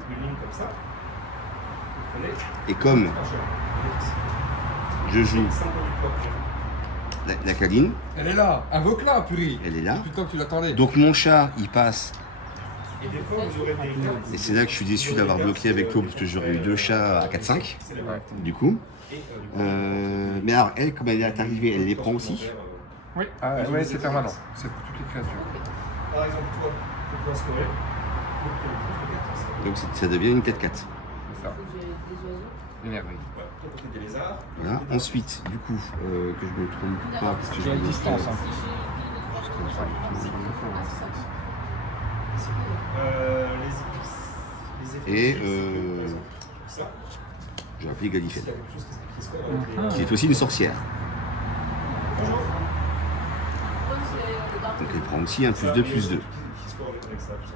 Une ligne comme ça. Vous prenez Et comme je joue symbole du poids. la Kaline, Elle est là, invoque-la, purée. elle est là. Putain que tu l'attendais. Donc mon chat, il passe. Et des fois, vous aurez des... Et c'est là que je suis déçu d'avoir bloqué avec Claude, parce que j'aurais eu 2 chats à 4-5, du coup. Mais alors, elle, comme elle est arrivée, elle les prend aussi. Oui. Ah ouais, c'est permanent. C'est pour toutes les créatures. Par exemple, toi, pour pouvoir scorer, il faut que tu fasses Donc ça devient une 4-4. C'est ça. Énervé. toi, pour des lézards. Voilà. Ensuite, du coup, que je me trompe pas, parce que J'ai je la vais distance faire- en plus. Les Et épices. Ça, je vais appeler Galifette, il y a quelque chose qui score avec les... qui est aussi une sorcière. Bonjour. Donc elle prend aussi un +2/+2. Qui score avec ça, tout ça.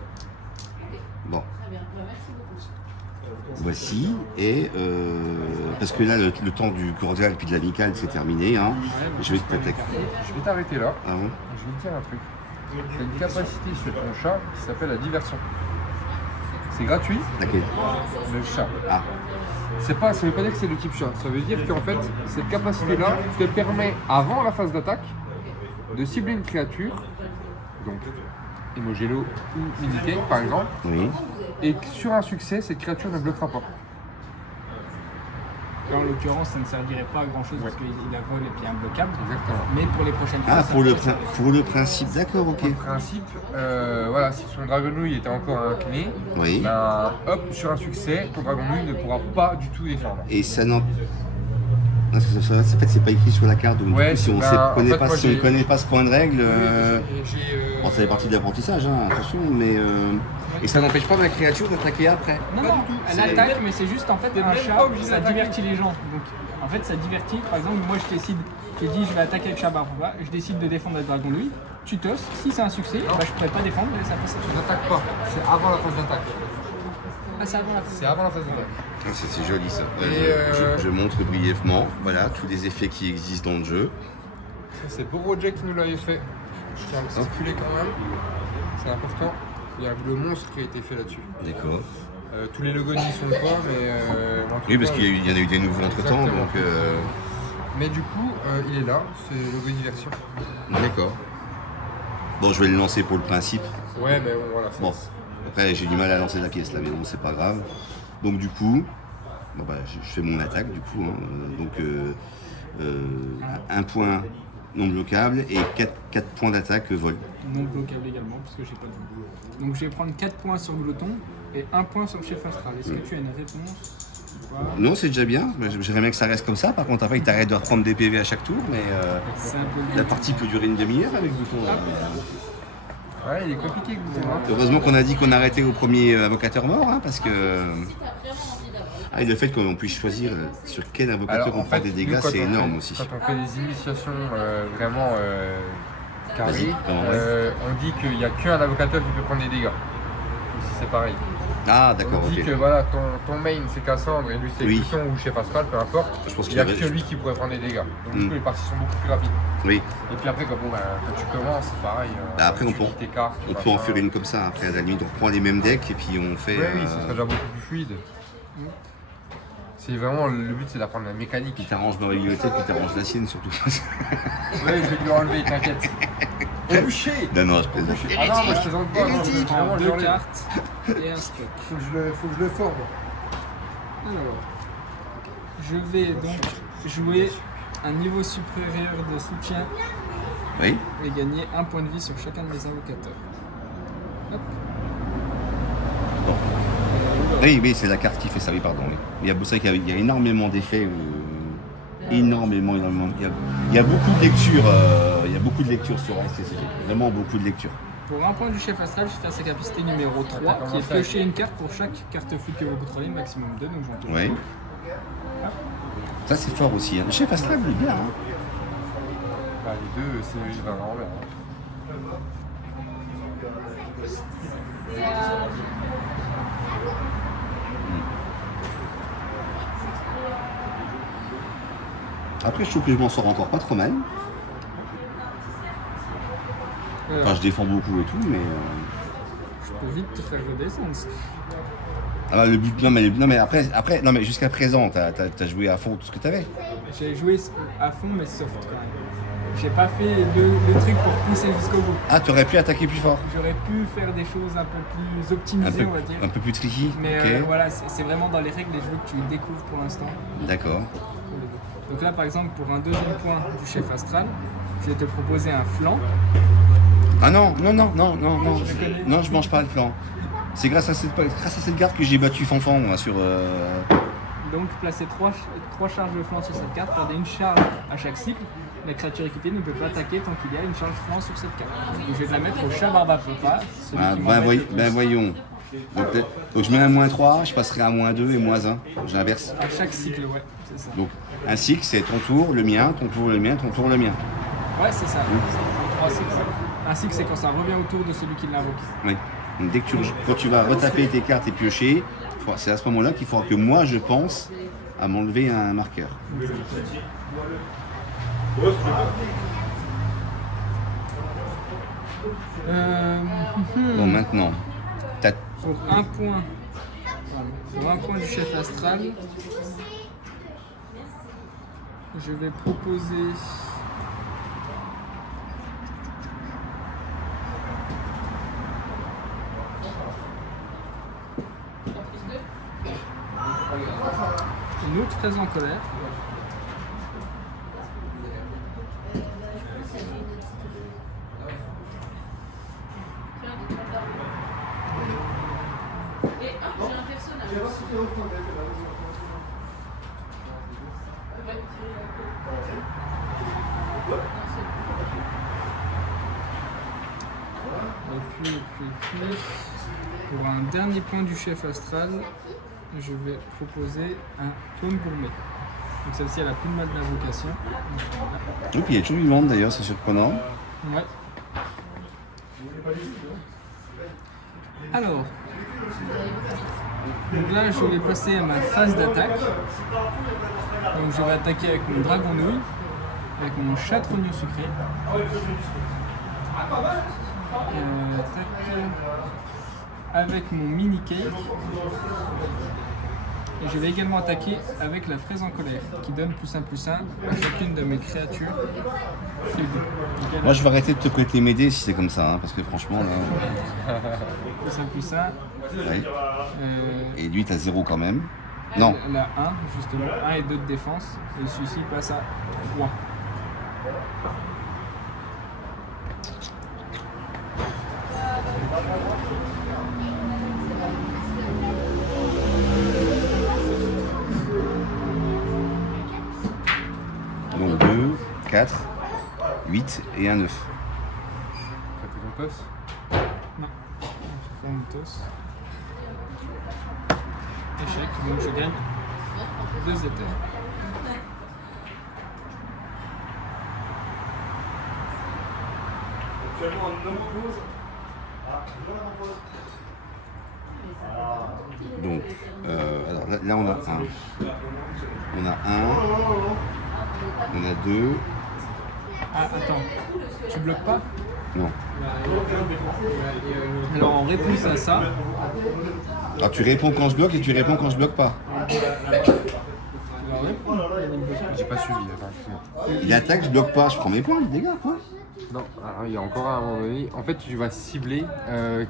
Bon, Très bien, merci beaucoup. voici. Et parce que là, le temps du cordial puis de l'amical, c'est terminé. Hein. Je vais t'attaquer. Je vais t'arrêter là. Ah bon? Je vais te dire un truc. Tu as une capacité sur ton chat qui s'appelle la diversion. C'est gratuit, Laquelle? le chat. Ah, Ça veut pas dire que c'est le type chat. Ça veut dire qu'en fait, cette capacité-là te permet, avant la phase d'attaque, de cibler une créature, donc Emogelo ou Minicake par exemple, oui. et que sur un succès, cette créature ne bloquera pas. En l'occurrence, ça ne servirait pas à grand chose parce qu'il a vol et puis imblocable. Exactement. Mais pour les prochaines fois, Ah, ça pour le, peut servir. pour le principe, d'accord, ok. En principe, voilà, si son Dragonouille était encore incliné, Oui. ben, hop, sur un succès, ton Dragonouille ne pourra pas du tout défendre. Et ça n'en. En fait, c'est pas écrit sur la carte, donc Ouais, du coup, si on ben, ne en connaît, fait, pas, moi, si on j'ai- connaît pas ce point de règle, J'ai, bon, ça fait partie de l'apprentissage, hein, attention, mais. Et ça n'empêche pas ma créature d'attaquer après. Non, non, elle C'est- attaque, mais c'est juste en fait un même chat, pas obligé ça d'attaquer. divertit les gens. Donc en fait, ça divertit. Par exemple, moi je décide, je dis je vais attaquer avec Chabarba, je décide de défendre avec Dragonouille. Tu tosses, si c'est un succès, bah, je pourrais pas défendre et ça passe. Tu n'attaques pas, c'est avant la phase d'attaque. Ah, c'est avant la fin. C'est avant la phase d'attaque. Ah, c'est joli ça. Et, Je montre brièvement, voilà, tous les effets qui existent dans le jeu. C'est Borojek qui nous l'avait fait. Je tiens à le stipuler quand même. C'est important. Il y a le monstre qui a été fait là-dessus. D'accord. Tous les logos n'y sont pas, mais. en tout Oui, parce cas, qu'il y en a eu des nouveaux entre temps, Exactement. donc. Mais du coup, il est là, c'est logo diversion. D'accord. Bon, je vais le lancer pour le principe. Ouais, mais bon, voilà. Bon, après j'ai du mal à lancer la pièce là, mais bon, c'est pas grave. Donc du coup, bon, bah, je fais mon attaque du coup. Un point non bloquable et 4 points d'attaque vol. Non bloquable également, parce que j'ai pas de vol. Donc je vais prendre 4 points sur Gloton et 1 point sur le chef astral. Est-ce que tu as une réponse ou pas? Non, c'est déjà bien. J'aimerais bien que ça reste comme ça. Par contre, après, il t'arrête de reprendre des PV à chaque tour, mais C'est un peu la partie peut durer une demi-heure avec Bouton. Ouais, il est compliqué, Bouton. Hein. Heureusement qu'on a dit qu'on arrêtait au premier avocateur mort, hein, parce que. Ah, et le fait qu'on puisse choisir sur quel avocateur Alors, on en prend fait, des nous, dégâts, quand c'est on énorme fait- aussi. Quand on fait des initiations vraiment carrées, Vas-y, on dit qu'il n'y a qu'un avocateur qui peut prendre des dégâts. Si c'est pareil. Ah, d'accord, On dit ok. que voilà, ton main c'est Cassandre et lui c'est Oui. Bouton ou chef astral, peu importe. Je pense Il qu'il n'y a y avait- que lui qui pourrait prendre des dégâts. Donc du Mm. coup les parties sont beaucoup plus rapides. Oui. Et puis après quand tu commences, c'est pareil. Bah, après, tu on peut- lis tes cartes, On peut en faire une comme ça. Après, à la limite, on reprend les mêmes decks et puis on fait. Oui, ce serait déjà beaucoup plus fluide. C'est vraiment le but, c'est d'apprendre la mécanique. Qui t'arrange ma bibliothèque, qui t'arrange la sienne surtout. Ouais, je vais lui enlever, t'inquiète. Au boucher. Non, non, je plaisante. Ah non, moi je plaisante pas, non, je vais vraiment lui 2 enlever. cartes et un stock. Faut que je le forme. Alors, je vais donc jouer un niveau supérieur de soutien Oui. et gagner 1 point de vie sur chacun de mes invocateurs. Hop. Oui, oui, c'est la carte qui fait ça, oui, pardon. Oui. Il y a, c'est vrai qu'il y a énormément d'effets. Énormément. Il y a beaucoup de lectures. Il y a beaucoup de lectures sur STCG. Vraiment beaucoup de lectures. Pour 1 point du chef astral, je fais sa capacité numéro 3, qui est piocher une carte pour chaque carte fluide que vous contrôlez, maximum 2, donc j'en tourne. Oui. Ça, c'est fort aussi. Hein. Le chef astral, il est bien. Hein. Bah, les deux, c'est il va en l'envers. Après, je trouve que je m'en sors encore pas trop mal. Enfin, je défends beaucoup et tout, mais. Je peux vite te faire redescendre. Ah bah, le but, non mais après, non mais jusqu'à présent, t'as joué à fond tout ce que t'avais. J'ai joué à fond, mais soft quand même. J'ai pas fait le truc pour pousser jusqu'au bout. Ah, t'aurais pu attaquer plus fort. J'aurais pu faire des choses un peu plus optimisées, on va dire. Un peu plus tricky. Mais Ok. voilà, c'est vraiment dans les règles des jeux que tu découvres pour l'instant. D'accord. Donc là, par exemple, pour un deuxième point du chef astral, je vais te proposer un flanc. Ah non, non, je mange pas le flanc. C'est grâce à cette garde que j'ai battu Fanfan moi, sur. Donc placer 3 charges de flanc sur cette carte, perdez une charge à chaque cycle. La créature équipée ne peut pas attaquer tant qu'il y a une charge flanc sur cette carte. Donc je vais te la mettre au chat Barbapopa. Ah, ben voyons. Donc je mets un -3, je passerai à -2 et -1. J'inverse. À chaque cycle, ouais, c'est ça. Donc un cycle, c'est ton tour, le mien, ton tour, le mien, ton tour, le mien. Ouais, c'est ça. C'est 3 cycles. Un cycle, c'est quand ça revient autour de celui qui l'invoque. Oui. Donc dès que quand tu vas retaper tes cartes et piocher, c'est à ce moment-là qu'il faudra que moi je pense à m'enlever un marqueur. Bon maintenant, Pour un point du chef astral, je vais proposer une autre fraise en colère. Et hop, j'ai un personnage. Et puis, pour un dernier point du chef astral, je vais proposer un faune gourmet. Donc celle-ci, elle a plus de mal d'invocation. et puis il y a toujours une vente d'ailleurs, c'est surprenant. Ouais. Alors, donc là, je vais passer à ma phase d'attaque. Donc je vais attaquer avec mon dragon nouille, avec mon chatrognon sucré. Tac. Avec mon mini cake. Et je vais également attaquer avec la fraise en colère, qui donne +1/+1 à chacune de mes créatures. Et deux. Moi, je vais arrêter de te prêter mes dés si c'est comme ça, hein, parce que franchement, là. +1/+1. Ouais. Et lui, t'as 0 quand même. Non. Elle a 1, justement. 1 et 2 de défense. Et celui-ci passe à 3. Donc 2, 4, 8 et un 9. Ça fait ton toss. Non. Je fais une toss. Échec, donc je gagne 2 éthers. Actuellement, un homme pause. Donc, alors là, on a 1. On a 1. On a 2. Ah, attends. Tu bloques pas? Non. Alors, en réponse à ça, Alors tu réponds quand je bloque et tu réponds quand je bloque pas. J'ai pas suivi, attends, excuse-moi. Il attaque, je bloque pas, je prends mes points, les dégâts, quoi. Non, alors il y a encore un moment donné. En fait, tu vas cibler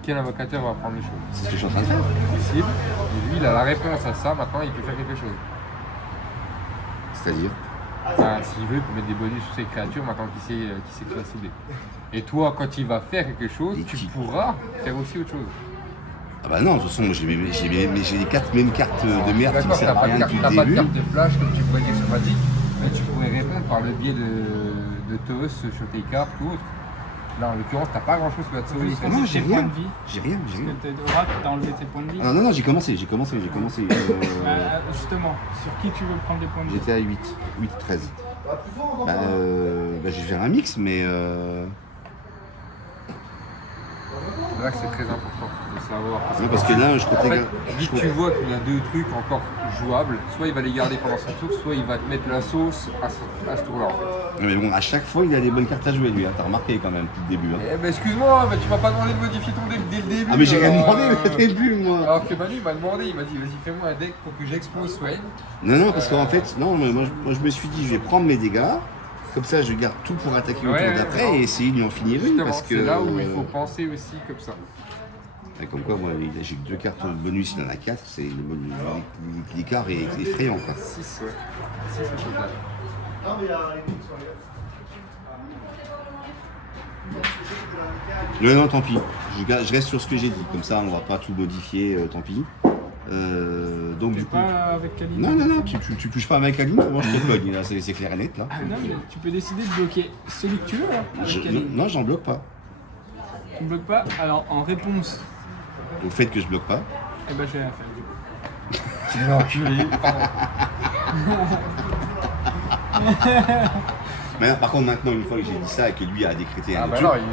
quel invocateur va prendre les choses. C'est ce que je suis en train de faire. Tu cibles, et lui, il a la réponse à ça, maintenant il peut faire quelque chose. C'est-à-dire S'il veut, il peut mettre des bonus sur ses créatures maintenant qu'il sait que tu vas cibler. Et toi, quand il va faire quelque chose, Et tu qui pourras faire aussi autre chose. Ah bah non, de toute façon, j'ai les 4 mêmes cartes de merde qui me D'accord, servent à rien depuis le t'as pas de début. carte de flash comme tu pourrais dire sur Magic, mais tu pourrais répondre par le biais de toss sur tes cartes ou autre. Là, en l'occurrence, t'as pas grand chose qui va te sauver. Juste Non, j'ai tes points rien. de vie. J'ai rien. Parce que t'as enlevé tes points de vie. Ah non, j'ai commencé. Justement, sur qui tu veux prendre des points de vie? J'étais à 8, 13. Je vais faire un mix, mais C'est là que c'est très important de savoir. non, parce que là, je En comptais. fait, vu que tu vois qu'il y a deux trucs encore jouables, soit il va les garder pendant son tour, soit il va te mettre la sauce à ce tour-là. En fait. Mais bon, à chaque fois, il a des bonnes cartes à jouer, lui. Hein. T'as remarqué quand même depuis le début. Hein. Eh ben excuse-moi, mais tu m'as pas demandé de modifier ton deck dès le début. Ah mais j'ai rien alors, demandé au début, moi. Alors que Manu m'a demandé, il m'a dit vas-y fais-moi un deck pour que j'explose Swain. Non, parce qu'en fait, non, mais moi je me suis dit, je vais prendre mes dégâts. Comme ça, je garde tout pour attaquer le tour d'après non. et essayer de lui en finir une. Justement, Parce que c'est là où il faut penser aussi comme ça. et comme quoi, moi, j'ai que 2 cartes bonus, il en a 4. C'est l'écart est effrayant, quoi. 6, ouais. 6 au total. Non, tant pis. Je reste sur ce que j'ai dit. Comme ça, on va pas tout modifier, tant pis. Donc T'es du coup. pas avec Kaline? Non, tu touches pas avec Aline, moi je te cogne, là, c'est clair et net, là. Non, mais tu peux décider de bloquer celui que tu veux, hein, avec Kaline. Non, j'en bloque pas. Tu ne bloques pas. Alors, en réponse, Au fait que je bloque pas. eh ben, je vais rien faire. Du coup. Quel enculé. Mais par contre, maintenant, une fois que j'ai dit ça et que lui a décrété un Ah bah truc, non,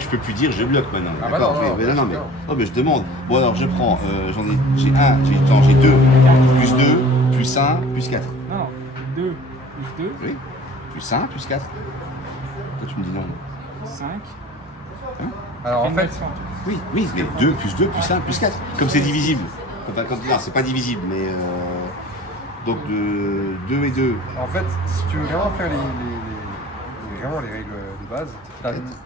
je peux plus dire je bloque maintenant. Ah bah D'accord, non, mais non, mais je demande. Bon, alors je prends, j'ai 2, plus 2, plus 1, plus 4. Non, 2 plus 2, Oui, plus 1, plus 4. Toi, tu me dis non. 5. Alors en fait, Oui, mais 2, plus 2, plus 1, plus 4. Comme c'est divisible. Enfin, non, c'est pas divisible, mais. Donc de 2 et 2. en fait, si tu veux vraiment faire vraiment les règles de base,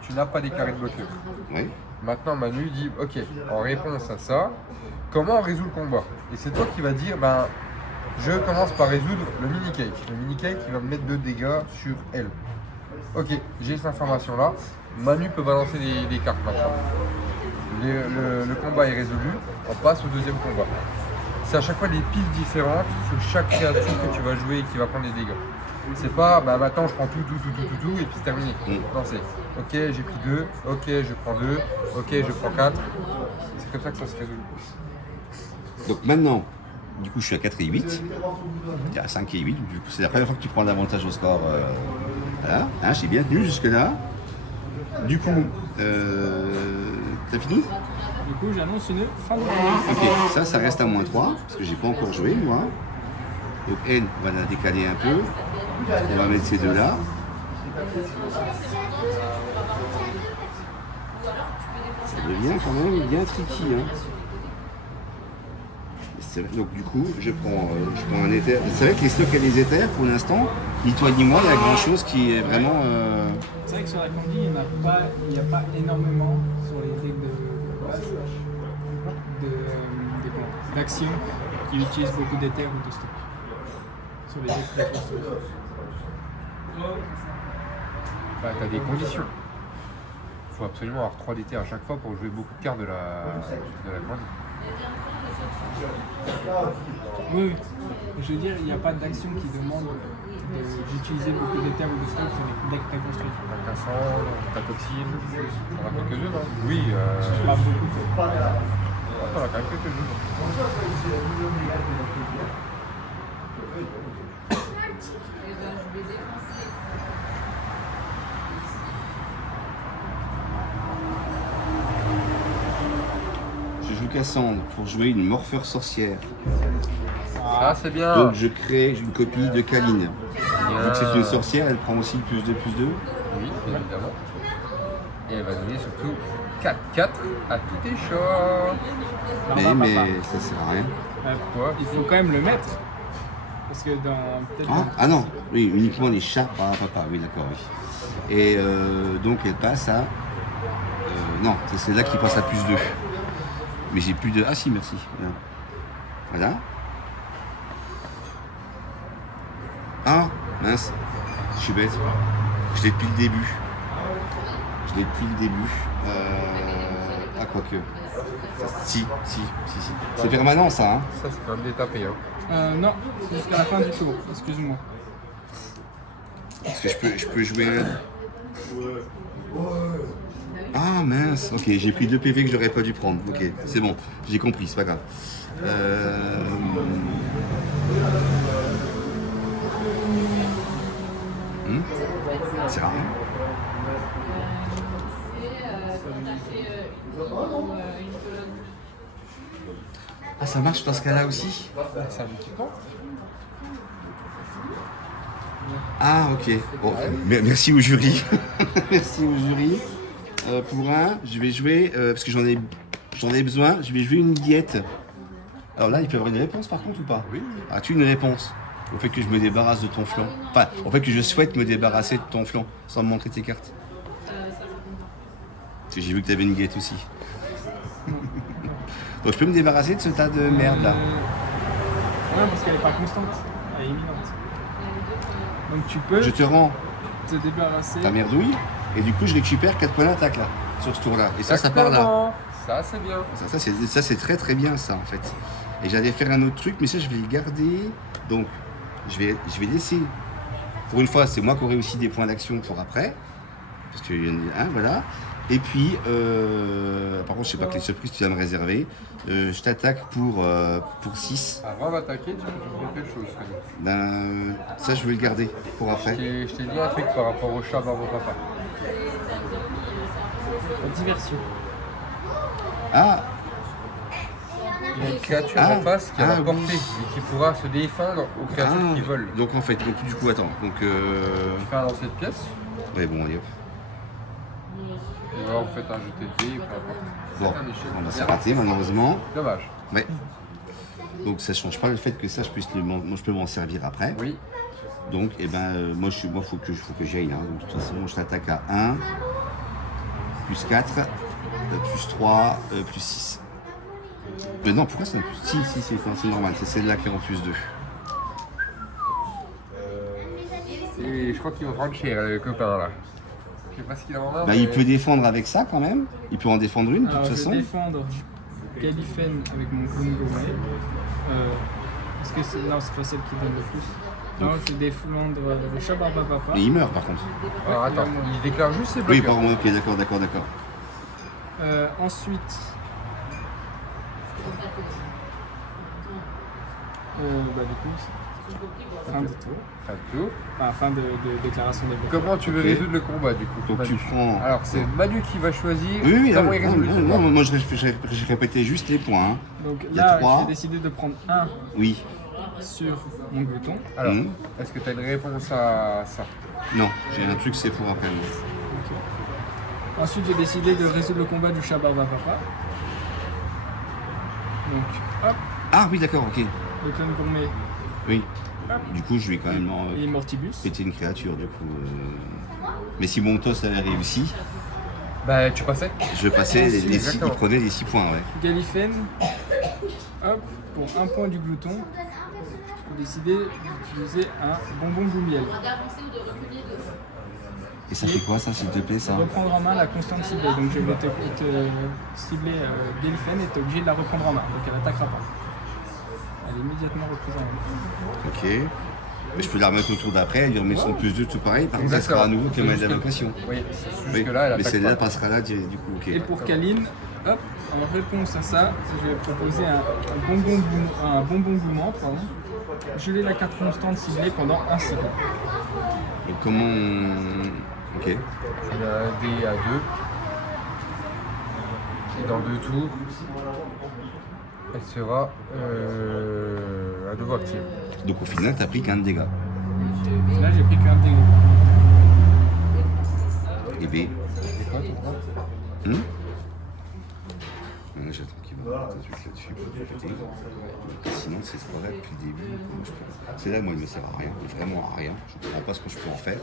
tu n'as pas des carrés de bloqueur. Oui. Maintenant Manu dit ok, en réponse à ça, comment on résout le combat? Et c'est toi qui vas dire ben je commence par résoudre le mini cake. Le mini cake il va me mettre 2 dégâts sur elle. Ok, j'ai cette information là. Manu peut balancer les cartes maintenant. Le combat est résolu, on passe au deuxième combat. C'est à chaque fois des piles différentes sur chaque créature que tu vas jouer et qui va prendre des dégâts. C'est pas bah maintenant je prends tout et puis c'est terminé. Non, c'est ok, j'ai pris 2, ok, je prends 2, ok, je prends 4. C'est comme ça que ça se résout. Donc maintenant, du coup, je suis à 4 et 8. Il y a 5 et 8. Du coup, c'est la première fois que tu prends l'avantage au score. Voilà. Hein, j'ai bien tenu jusque-là. Du coup, t'as fini? Du coup, j'annonce une fin de tournée. Ok, ça reste à moins 3, parce que j'ai pas encore joué, moi. Donc, N va la décaler un peu. On va mettre ces deux-là. Ça devient quand même bien tricky. Hein. c'est vrai. Donc du coup, je prends un éther. C'est vrai que les stocks et les éthers, pour l'instant, ni toi ni moi, il y a grand chose qui est vraiment. C'est vrai que sur la Candy, il n'y a pas énormément sur les decks d'Axiom qui utilisent beaucoup d'éther ou de stock. Sur les decks de construction. Bah, t'as des conditions. Il faut absolument avoir 3 DT à chaque fois pour jouer beaucoup de cartes de la grande. Oui, je veux dire, il n'y a pas d'action qui demande d'utiliser beaucoup d'éther ou de stock sur les decks préconstruits. T'as Cassandre, t'as Toxine, t'en as quelques-uns, non? Oui, Pas beaucoup. t'en as quand même quelques-uns. Je joue Cassandre pour jouer une morpheur sorcière. Ah, c'est bien. Donc je crée une copie de Kaline. Vu que c'est une sorcière, elle prend aussi plus 2, plus 2. Oui, bien évidemment. Et elle va donner surtout 4-4 à tous tes chats. Mais ça sert à rien. Quoi? Il faut quand même le mettre. Parce que Ah non, oui, uniquement les chats par papa, oui d'accord, oui. Et donc elle passe à... non, c'est celle-là qui passe à plus 2. Mais j'ai plus de... Ah si, merci. Voilà. Ah, mince, je suis bête. Je l'ai depuis le début. Ah, quoique. Si. C'est permanent ça, hein. Ça, c'est quand même des tapés. Hein. non, c'est jusqu'à la fin du tour, excuse-moi. Parce que je peux jouer un... Ah mince, ok, j'ai pris 2 PV que j'aurais pas dû prendre. Ok, c'est bon, j'ai compris, c'est pas grave. C'est rare. Ah, ça marche dans ce cas-là aussi? C'est un équipement. Ah, ok. Bon, merci au jury. Merci au jury. Pour un, je vais jouer, parce que j'en ai besoin, je vais jouer une diète. Alors là, il peut y avoir une réponse par contre ou pas? Oui. As-tu une réponse au fait que je me débarrasse de ton flanc? Enfin, au fait que je souhaite me débarrasser de ton flanc sans me montrer tes cartes. Parce que j'ai vu que tu avais une guette aussi. Donc je peux me débarrasser de ce tas de merde là. Non, parce qu'elle n'est pas constante, elle est imminente. Donc tu peux Je te rends te débarrasser. ta merdouille et du coup je récupère 4 points d'attaque là, sur ce tour là. Et ça part là. Exactement. Ça, c'est bien. Ça c'est très très bien ça en fait. Et j'allais faire un autre truc, mais ça je vais le garder. Donc je vais laisser. Pour une fois, c'est moi qui aurai aussi des points d'action pour après. Parce qu'il y en a un, voilà. Et puis, par contre, je sais pas quelle surprise tu vas me réserver. Je t'attaque pour 6. Avant d'attaquer, tu peux faire quelque chose. Ben, ça, je vais le garder pour après. Je t'ai dit un truc par rapport au chat Barbe Papa. Diversion. Ah, Il y a une créature en face qui a la portée et qui pourra se défendre aux créatures qui volent. donc en fait, du coup, attends. Donc, Tu fais un lancer de pièce, ouais, bon, allez hop. et là, vous faites un jeté de dés, peu importe. Bon, C'est un échec. on va se rater malheureusement. Dommage. Ouais. Donc ça change pas le fait que ça, je peux m'en servir après. Oui. Donc, eh ben, moi, faut que j'y aille. Hein. Donc, de toute façon, je t'attaque à 1, plus 4, plus 3, plus 6. Mais non, pourquoi c'est un plus? Si, c'est normal. C'est celle-là qui est en plus 2. Et je crois qu'il va prendre cher, le copain là. Je sais pas ce qu'il a en main. Bah, il peut défendre avec ça quand même. Il peut en défendre une de Alors toute je façon. vais défendre Califen avec mon clone gourmet. Est-ce que c'est. Non, c'est pas celle qui donne le plus. Non, je vais défendre le chat Barbe Papa. Mais il meurt par contre. Alors attends, il déclare juste ses Oui, bloqueurs. pardon, ok, d'accord. Ensuite. Bah du coup, c'est fin de tour. Fin de tour. Enfin, fin de déclaration des blocs. Comment tu veux Ok. résoudre le combat du coup, Donc Manu? tu prends. Alors c'est Manu qui va choisir Oui, comment il résout le combat. non, moi je répétais juste les points. Hein. Donc Il y a là, 3. j'ai décidé de prendre un Oui. sur mon glouton. Alors, Mhm. est-ce que tu as une réponse à ça? Non, j'ai un truc, c'est pour après. moi. Ensuite, j'ai décidé de résoudre le combat du chat Barbe Papa. Donc, hop, Ah oui, d'accord, ok. Le clone gourmet. Oui. Du coup, je vais quand même Et Mortibus. péter une créature, du coup. Mais si mon toss avait réussi, Bah, tu passais. je passais, il exactement. prenait les 6 points, ouais. Gallifen. Hop, pour un point du glouton, vous décidez d'utiliser un bonbon boumiel. D'avancer ou de reculer de. Et ça fait quoi, ça, s'il te plaît, ça? Reprendre en main la constante ciblée. Donc je vais te cibler Gallifen et tu es obligé de la reprendre en main. Donc elle n'attaquera pas. Elle est immédiatement reprise en main. Ok. Mais je peux la remettre au tour d'après, elle lui remet son plus 2, tout pareil. Par contre, ça sera à nouveau qu'elle m'a d'invocation. Oui, Oui, jusque-là, elle mais attaque celle-là pas. passera là, du coup, ok. Et pour Kaline, hop, en réponse à ça, je vais proposer un bonbon gourmand, pardon. Geler la carte constante ciblée pendant un cycle. Donc, comment on... Ok. Tu mets un dé à 2. Et dans 2 tours, elle sera à nouveau active. Donc, au final, t'as pris qu'un de dégâts. Là, j'ai pris qu'un dégât. Et B. C'est quoi ton point J'attends qu'il va mettre un truc là-dessus pour compléter. Sinon, c'est vrai depuis le début. Comment je peux... C'est là, moi, il me sert à rien, vraiment à rien. Je ne comprends pas ce que je peux en faire.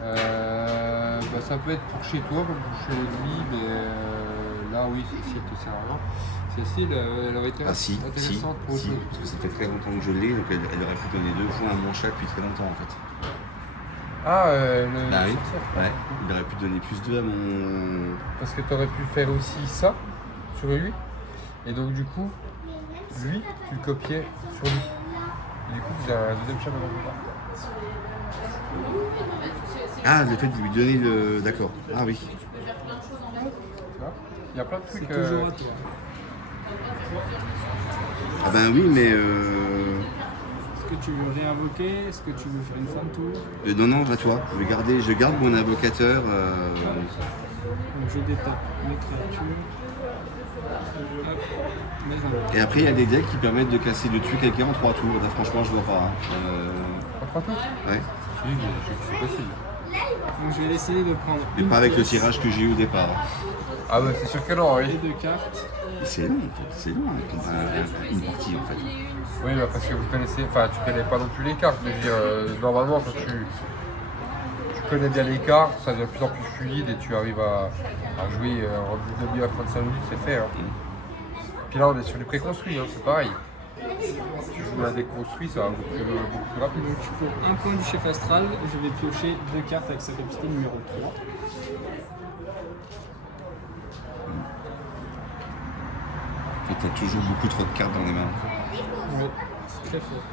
Bah, ça peut être pour chez toi, comme pour chez lui, mais là, oui, celle-ci, elle te sert à rien. Celle-ci, elle aurait été Ah si, intéressante pour autre chose. parce que ça fait très longtemps que je l'ai, donc elle aurait pu donner 2 points à mon chat depuis très longtemps en fait. Ah, le Bah oui, sorcière. ouais, il aurait pu donner plus 2 à mon... Parce que tu aurais pu faire aussi ça sur lui. Et donc, du coup, lui, tu le copiais sur lui. Et du coup, tu as un deuxième chat devant toi. Ah, le fait de lui donner le... D'accord, ah oui. Tu vois, il y a plein de C'est trucs. toujours à toi. Ah ben oui, mais... Est-ce que tu veux réinvoquer? Est-ce que tu veux faire une fin de tour? non, non, va toi, je garde mon invocateur. Donc je détape mes créatures. Hop, mes invocations. Et après, il y a des decks qui permettent de casser, de tuer quelqu'un en 3 tours. Là, franchement, je vois pas. Hein. En 3 tours? Ouais. Oui, mais c'est possible. Donc je vais essayer de prendre Mais une pas avec le pièce tirage que j'ai eu au départ. Ah, bah, c'est sûr que non, et oui. 2 cartes. C'est long, en fait. C'est long, une partie, en fait. Oui, bah, parce que vous connaissez, enfin, tu connais pas non plus les cartes. Je veux dire, normalement, quand tu connais bien les cartes, ça devient de plus en plus fluide et tu arrives à jouer en 10 demi à 35 minutes, c'est fait. Hein. Puis là, on est sur du préconstruit, hein, c'est pareil. Tu joues un déconstruit, ça va beaucoup plus rapide. Donc pour un point du chef astral, je vais piocher 2 cartes avec sa capacité numéro 3. Et t'as toujours beaucoup trop de cartes dans les mains. Oui, c'est très fort.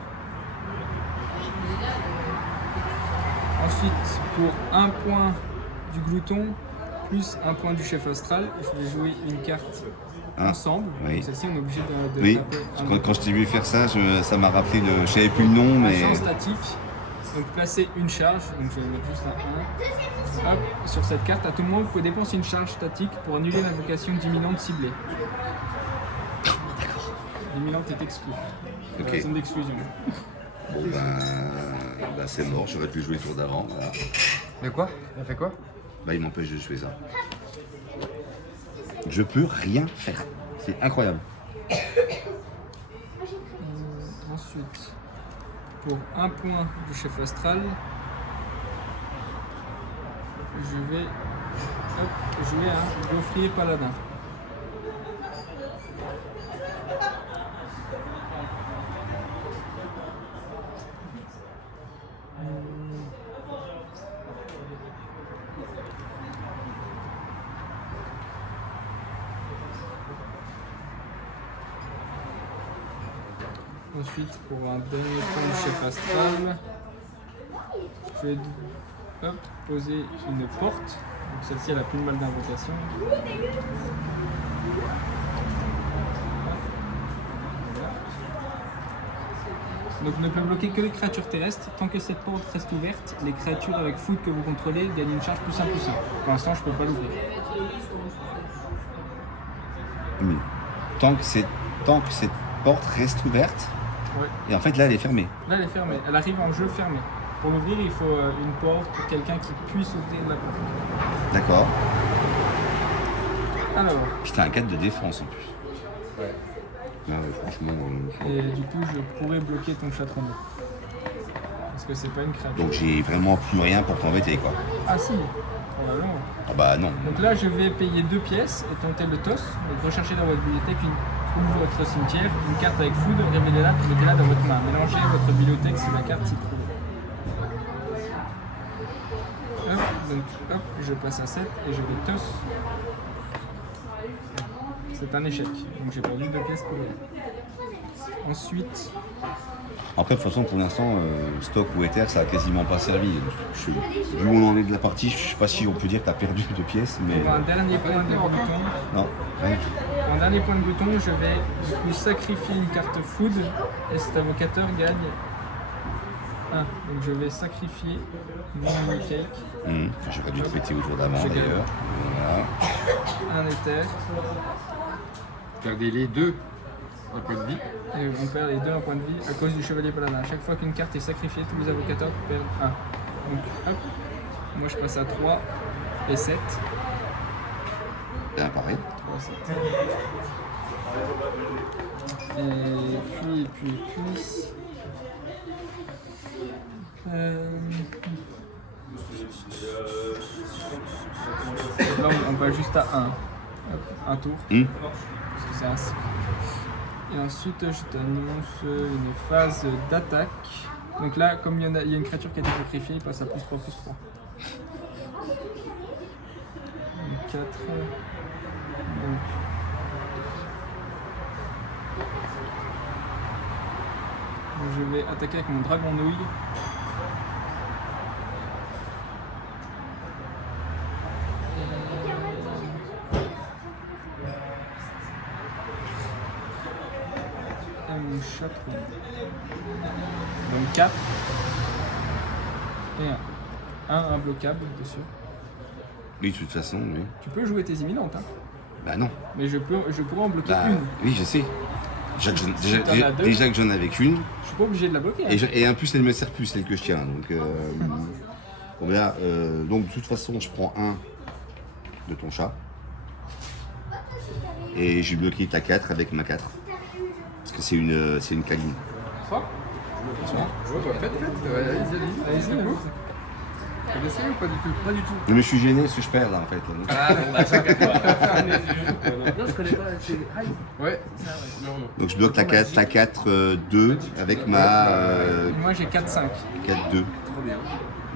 Ensuite, pour un point du glouton, plus un point du chef astral, je vais jouer une carte Ah, ensemble. oui. Donc celle-ci, on est obligé de Oui, taper un quand je t'ai vu faire ça, ça m'a rappelé je savais plus le nom, mais... champ statique. Donc placer une charge, donc je vais mettre juste un 1. Hop, sur cette carte, à tout moment, vous pouvez dépenser une charge statique pour annuler l'invocation d'imminente ciblée. L'imminente est exclue. Ok. La zone d'exclusion. Bon ben c'est mort, j'aurais pu jouer le tour d'avant. Voilà. De quoi? Il a fait quoi? Bah il m'empêche de jouer ça. Je peux rien faire. C'est incroyable. Ensuite, pour un point du chef astral, je vais jouer un gaufrier paladin. Ensuite, pour un dernier point du chef astral, je vais poser une porte. Donc celle-ci, elle a plus de mal d'invocation. Donc ne peut bloquer que les créatures terrestres. Tant que cette porte reste ouverte, les créatures avec foot que vous contrôlez gagnent une charge +1/+1. Pour l'instant, je ne peux pas l'ouvrir. Mais tant que cette porte reste ouverte, Ouais. et en fait là elle est fermée. Là, elle est fermée. Elle arrive en jeu fermée. Pour l'ouvrir, il faut une porte, quelqu'un qui puisse ouvrir la porte. D'accord. Alors, Puis t'as un 4 de défense en plus. Ouais. Ah ouais, franchement. et du coup, je pourrais bloquer ton chaton. Parce que c'est pas une créature. Donc j'ai vraiment plus rien pour t'embêter quoi. Ah si, probablement. Ah bah non. Donc là, je vais payer 2 pièces et tenter le toss. Donc recherchez dans votre bibliothèque ou votre cimetière une carte avec food, révélez-la, puis mettez-la dans votre main. Mélangez votre bibliothèque si la carte s'y trouve. Hop, donc hop, je passe à 7 et je vais toss. C'est un échec, donc j'ai perdu 2 pièces pour rien. Ensuite, Après de toute façon pour l'instant stock ou Ether ça a quasiment pas servi. Vu où on en est de la partie, je sais pas si on peut dire que t'as perdu 2 pièces, mais. pour un dernier point de bouton, Non, rien du tout. pour un dernier point de bouton, je vais du coup sacrifier une carte food et cet invocateur gagne 1. Donc je vais sacrifier mon mini cake, J'aurais dû te péter au jour d'avant J'ai gagné. d'ailleurs. Voilà. un éther, Perdez les 2 un point de vie. et on perd les 2 en point de vie à cause du chevalier paladin. À chaque fois qu'une carte est sacrifiée, tous les invocateurs perdent 1. Donc hop, moi je passe à 3 et 7. Bien pareil. 3 7. Et puis. Là on passe juste à 1. Un tour. Parce que c'est un cycle. Et ensuite je t'annonce une phase d'attaque. Donc là, comme il y a une créature qui a été sacrifiée, il passe à +3/+3. Donc 4. Donc. Je vais attaquer avec mon dragon nouille. Mon chaton. Donc 4 et 1 imbloquable dessus. Oui, de toute façon, oui. Tu peux jouer tes imminentes, hein. Bah non. Mais je pourrais en bloquer Bah, une. oui, je sais. Si t'en as deux. Déjà que j'en avais qu'une. Je suis pas obligé de la bloquer. Hein. Et en plus, elle me sert plus, celle que je tiens. Donc, bon, là, donc de toute façon, je prends un de ton chat. Et j'ai bloqué ta 4 avec ma 4. Parce que c'est une câline. Ça? Ouais, bah faites, allez-y. Allez-y, C'est cool. Vous connaissez ou pas du tout? Pas du tout. Mais je suis gêné parce que je perds là en fait. Non, je connais pas. C'est Hyde. Ouais. Donc je bloque ta 4, 2 avec ma Moi j'ai 4-5. 4, 2.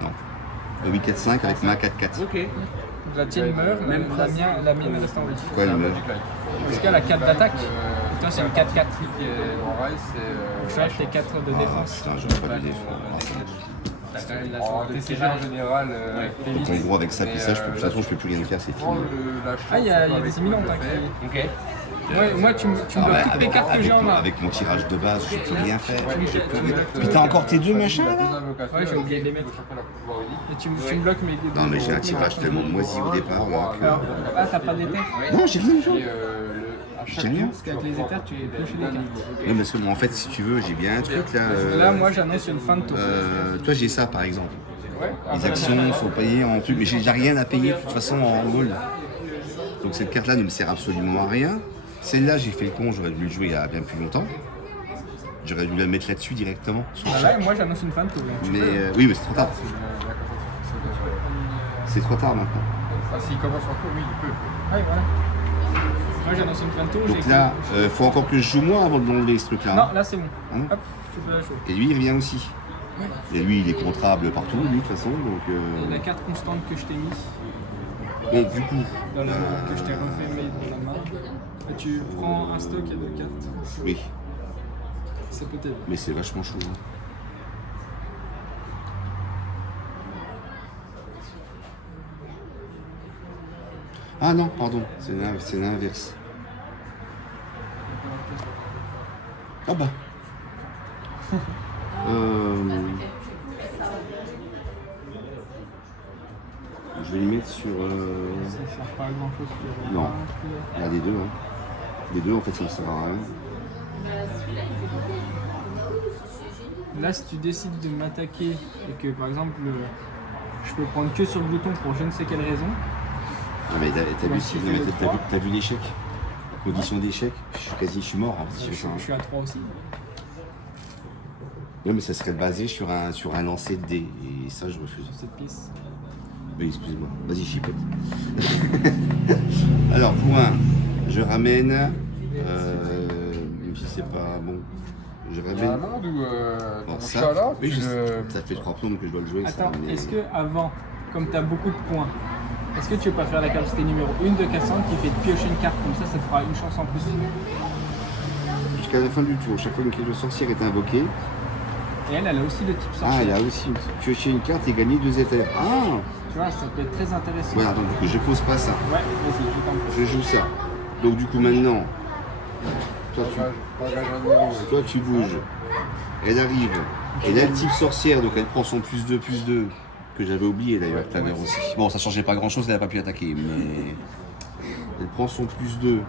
Non. Oui, 4, 5 avec ma 4, 4. Ok. La tienne meurt, même la mienne reste en vie. Quoi, elle meurt? Parce qu'elle a 4 d'attaque. Toi c'est une 4-4. En rail, c'est. Je fais tes 4 de Ah défense. putain, j'aurais pas dû défendre. En TCG en général. Donc en gros, avec ça, puis ça, de toute façon, je peux plus rien faire, c'est Prends fini. la Ah, il y a chance des imminentes hein, qui. Ok. Ouais, moi tu me bloques toutes les cartes que j'ai en main. Avec mon tirage de base, je peux rien faire. Puis Puis t'as encore tes 2 machins là? Ouais, j'ai oublié de les mettre. Et tu me bloques mes. Non, mais j'ai un tirage tellement moisi au départ là que. Alors, ah, t'as pas d'éther. Non, j'ai rien du tout. J'ai J'ai rien. Parce qu'avec les éthers, tu pioches des cartes. Oui, parce que bon, en fait, si tu veux, j'ai bien un truc là. Là, moi j'annonce une fin de tour. Toi, j'ai ça par exemple. Les actions sont payées en truc, mais j'ai déjà rien à payer de toute façon en gold. Donc cette carte-là ne me sert absolument à rien. Celle-là, j'ai fait le con, j'aurais dû le jouer il y a bien plus longtemps. J'aurais dû la mettre là-dessus directement. Sur le Ah, chat. là, moi j'annonce une fin de tour. donc tu Mais peux. oui, mais c'est trop tard. C'est trop tard maintenant. Ah, s'il commence en tour, oui, il peut. Ouais, voilà. Moi j'annonce une fin de tour. Donc j'ai là, faut encore que je joue moi avant de l'enlever ce truc-là. Non, là c'est bon. Hein Hop, tu peux la jouer. Et lui, il revient aussi. Et lui, il est contrable partout, lui, de toute façon. Donc, Et la carte constante que je t'ai mise donc du coup, dans la main, que je t'ai refait mettre dans la main, et tu prends un stock et 2 cartes. oui, Ça peut t'aider. mais c'est vachement chaud. Hein. Ah non, pardon, c'est l'inverse. Ah bah. Je vais les mettre sur. Ça sert pas à grand chose sur. Non. Il y a des deux. Hein. Les deux, en fait, ça ne sert à rien. Là, si tu décides de m'attaquer et que par exemple je peux prendre que sur le bouton pour je ne sais quelle raison, Non, mais t'as vu, Donc, si- tu non, fais mais le t'as vu, 3. t'as vu l'échec? La condition d'échec? Je suis mort hein, si je fais ça. Je suis à 3 aussi. Non, mais ça serait basé sur un lancer de dés. Et ça, je refuse. Cette pièce. Oui, excuse-moi. Vas-y, chipette. Alors, pour un, je ramène. Même si c'est pas bon. Je Il y a un ramène. monde où Bon, ton ça, chat là, oui, tu ça fait 3 plombes que je dois le jouer. Attends, ça, mais- est-ce que avant, comme tu as beaucoup de points, est-ce que tu veux pas faire la capacité numéro 1 de Cassandre qui fait de piocher une carte comme ça te fera une chance en plus. Jusqu'à la fin du tour, chaque fois qu'une carte de sorcière est invoquée, Et elle a aussi le type ah, sorcière. il a aussi pioché une carte et gagné 2 éthers. Ah, Tu vois, ça peut être très intéressant. voilà, donc du coup, je pose pas ça. Ouais, vas-y, je t'en prie. Je joue ça. Donc du coup, maintenant, toi tu bouges. Elle arrive. Elle a le type sorcière, donc elle prend son +2/+2, que j'avais oublié d'ailleurs tout à l'heure aussi. Bon, ça changeait pas grand chose, elle n'a pas pu attaquer, mais elle prend son +2.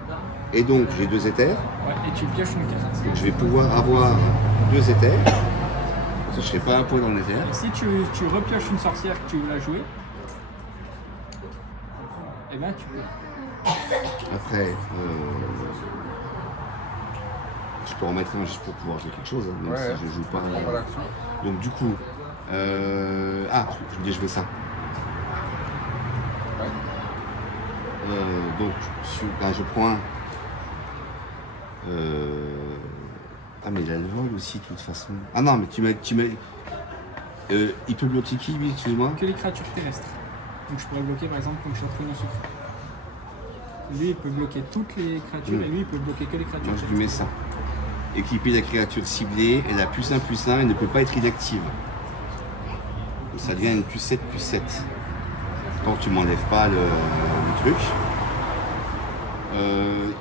Et donc j'ai 2 éthers. Ouais, et tu pioches une carte. Donc je vais pouvoir avoir 2 éthers. Parce que je ne serai pas un point dans l'éther. Et si tu repioches une sorcière que tu veux la jouer, eh ben tu peux. Après, je peux en mettre un juste pour pouvoir jouer quelque chose, hein, même Ouais, si je joue pas. prends pas l'action. Donc du coup, je voulais jouer ça. Ouais. Donc je prends un. Ah mais il a le vol aussi de toute façon. Ah non mais tu m'as. Il peut bloquer qui lui, excuse-moi? Que les créatures terrestres. Donc je pourrais bloquer par exemple comme Champignon Souffle. Lui il peut bloquer toutes les créatures et lui il peut bloquer que les créatures Moi je terrestres. lui mets ça. Équiper la créature ciblée, elle a +1/+1 et ne peut pas être inactive. Donc ça devient une +7/+7. Tant que tu m'enlèves pas le truc.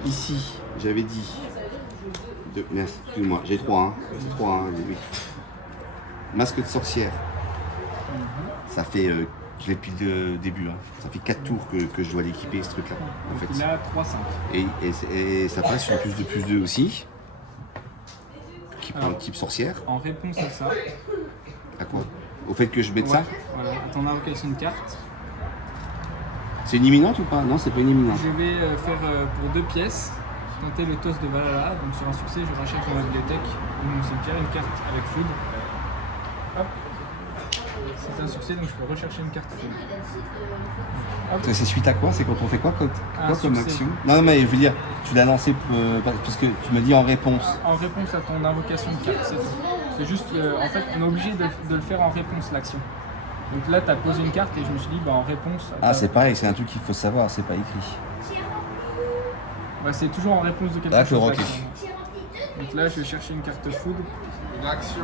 Ici, j'avais dit. Merci, excuse-moi, j'ai 3, hein. 3, hein, oui. Masque de sorcière. Ça fait. Je l'ai depuis le début, hein. Ça fait 4 tours que je dois l'équiper ce truc-là. En Donc fait. il a 3-5. Et ça passe sur +2/+2 aussi. Qui prend le type sorcière. En réponse à ça, À quoi? Au fait que je mette ouais, ça? voilà, à ton invocation de carte, C'est une imminente ou pas? Non, c'est pas une imminente. je vais faire pour 2 pièces, tenter le toss de Valhalla. Donc sur un succès, je rachète dans ma bibliothèque ou mon cimetière une carte avec food. Hop. C'est un succès, donc je peux rechercher une carte food. C'est suite à quoi? C'est quand on fait quoi, comme succès. action? Non, mais je veux dire, tu l'as lancé parce que tu m'as dit en réponse. En réponse à ton invocation de carte, c'est tout. C'est juste, en fait, on est obligé de le faire en réponse, l'action. Donc là, tu as posé une carte et je me suis dit, bah, en réponse. Ah, c'est pareil, c'est un truc qu'il faut savoir, c'est pas écrit. Ouais, c'est toujours en réponse de quelque D'accord, chose. ok. l'action. Donc là, je vais chercher une carte food. Une action,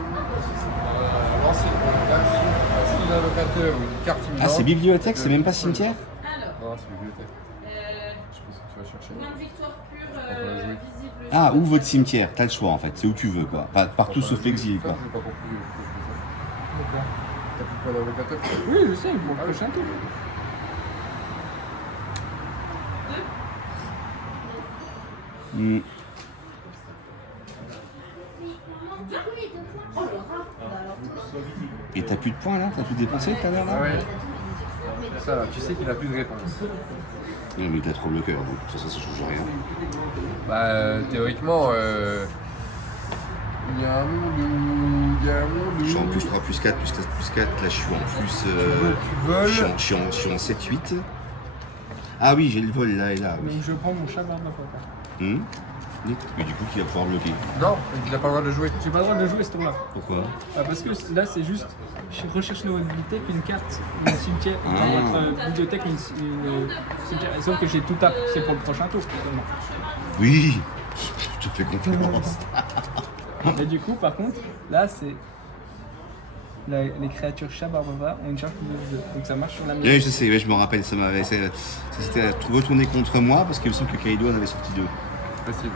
lancer une action, style invocateur ou une carte imminente. Ah, c'est bibliothèque, c'est même pas cimetière? Alors, Non, c'est bibliothèque. Je pense que tu vas chercher. moins de victoire pure On va la jouer. visible. Ah, ou votre cimetière, t'as le choix en fait, c'est où tu veux quoi. Enfin, partout sauf l'exil Ça, quoi. j'ai pas compris. T'as plus pas d'invocateur? Oui, je sais, pour le prochain tour. Hmm. Et t'as plus de points là? T'as tout dépensé tout à l'heure là? Ah ouais. Ça, là, tu sais qu'il a plus de réponse. Non mais t'as trop le cœur, donc de toute façon ça change rien. Bah, théoriquement, il y a un monde où. Il y a un monde où. Je suis en +3, +4, +4, +4, là je suis en plus. Tu voles. Je suis en 7-8. Ah oui, j'ai le vol là et là. Oui. Donc je prends mon chat barbe de papa. Mais du coup, qui va pouvoir bloquer. Non, il n'a pas le droit de jouer. J'ai pas le droit de jouer ce tour-là. Pourquoi? Parce que là, c'est juste, je recherche une bibliothèque, une carte, une cimetière, dans votre bibliothèque, une cimetière. Sauf que j'ai tout à. C'est pour le prochain tour, totalement. Oui, je te fais confiance. Et du coup, par contre, là, c'est. Les créatures chat barbara ont une charge plus de 2. Donc ça marche sur la mienne. Oui, je sais, oui, je me rappelle, ça s'était retourné contre moi parce qu'il me semble que Kaido en avait sorti 2. Facile.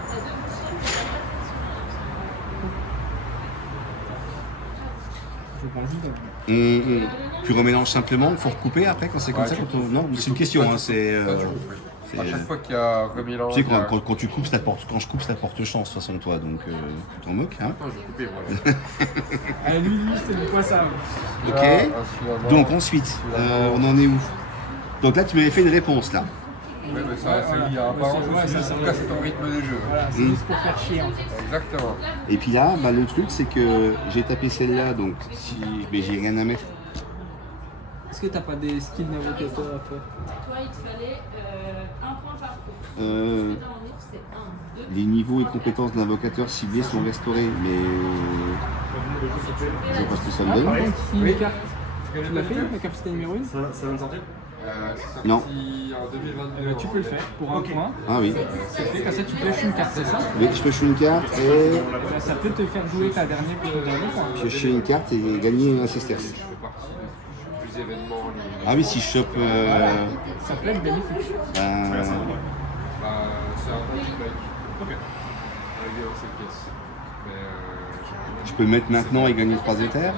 Je prends juste un. Tu remélanges simplement, il faut recouper après quand c'est comme Ouais, ça tu- quand on... Non, c'est une question, hein, c'est... Toi, tu coupes, oui. À chaque fois qu'il y a remélange. Tu sais, il y a- quand tu coupes, ça te porte, quand je coupe, ça te porte chance, de toute façon, toi, donc tu t'en moques, hein. Non, je vais couper, voilà. Ah, lui, c'est du poisson. Ok. Là, un suivant. Donc ensuite, on en est où? Donc là, tu m'avais fait une réponse, là. Ouais, mais ça, Voilà. il y a apparemment Ouais, aussi, ça en tout cas, c'est ton rythme de jeu. Voilà, c'est juste pour faire chier en fait. Exactement. Et puis là, bah, le truc, c'est que j'ai tapé celle-là, donc si... mais j'ai rien à mettre. Est-ce que t'as pas des skills d'invocateur à faire? Toi, il te fallait un point par coup. Euh, Dans mon livre, c'est 1, 2. les niveaux et compétences de l'invocateur ciblé sont restaurés, mais je vois pas ce que ça me Ah, donne. par contre, si Oui. une carte, tu l'as fait, la capacité numéro 1 Ça vient de sortir C'est Non. sorti en 2022. Tu peux le faire pour un point. Ah oui. C'est fait, comme ça tu pioches une carte, c'est ça? Oui, je pioche une carte et Ça peut te faire jouer ta dernière pour ton dernier point. piocher une carte et gagner un sesterce. Je fais partie de plus événements en ligne. Ah oui, si je chope... Ça peut être bénéfique. C'est un petit break. Ok. Arrivé dans cette pièce. Mais je peux le mettre maintenant et gagner 3 éthers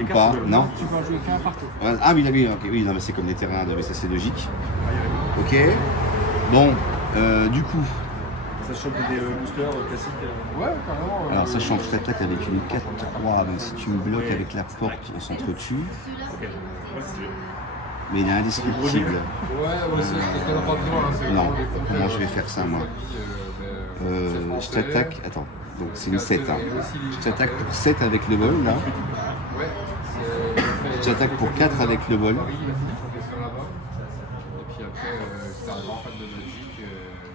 ou pas? Non. Tu peux en jouer qu'un partout. Ouais, ah oui, d'accord, ok, oui, non, mais c'est comme les terrains de ça, c'est logique. Ok. Bon, du coup, Ça chope des boosters classiques. ouais, carrément. alors sachant que je t'attaque avec une 4-3, donc si tu me bloques avec la porte, on s'entretue. Ok. Ouais, si tu veux. Mais il est indestructible. Ouais, t'en as pas besoin. Hein, c'est Non, vraiment des compteurs, comment je vais faire ça, moi Je t'attaque, attends, donc c'est une 7. Hein. Je t'attaque pour 7 avec le vol, là. Ouais, Je t'attaque pour 4 avec le vol. Paris, il a fini professeur là-bas. Et puis après, c'était un grand fan de Magic.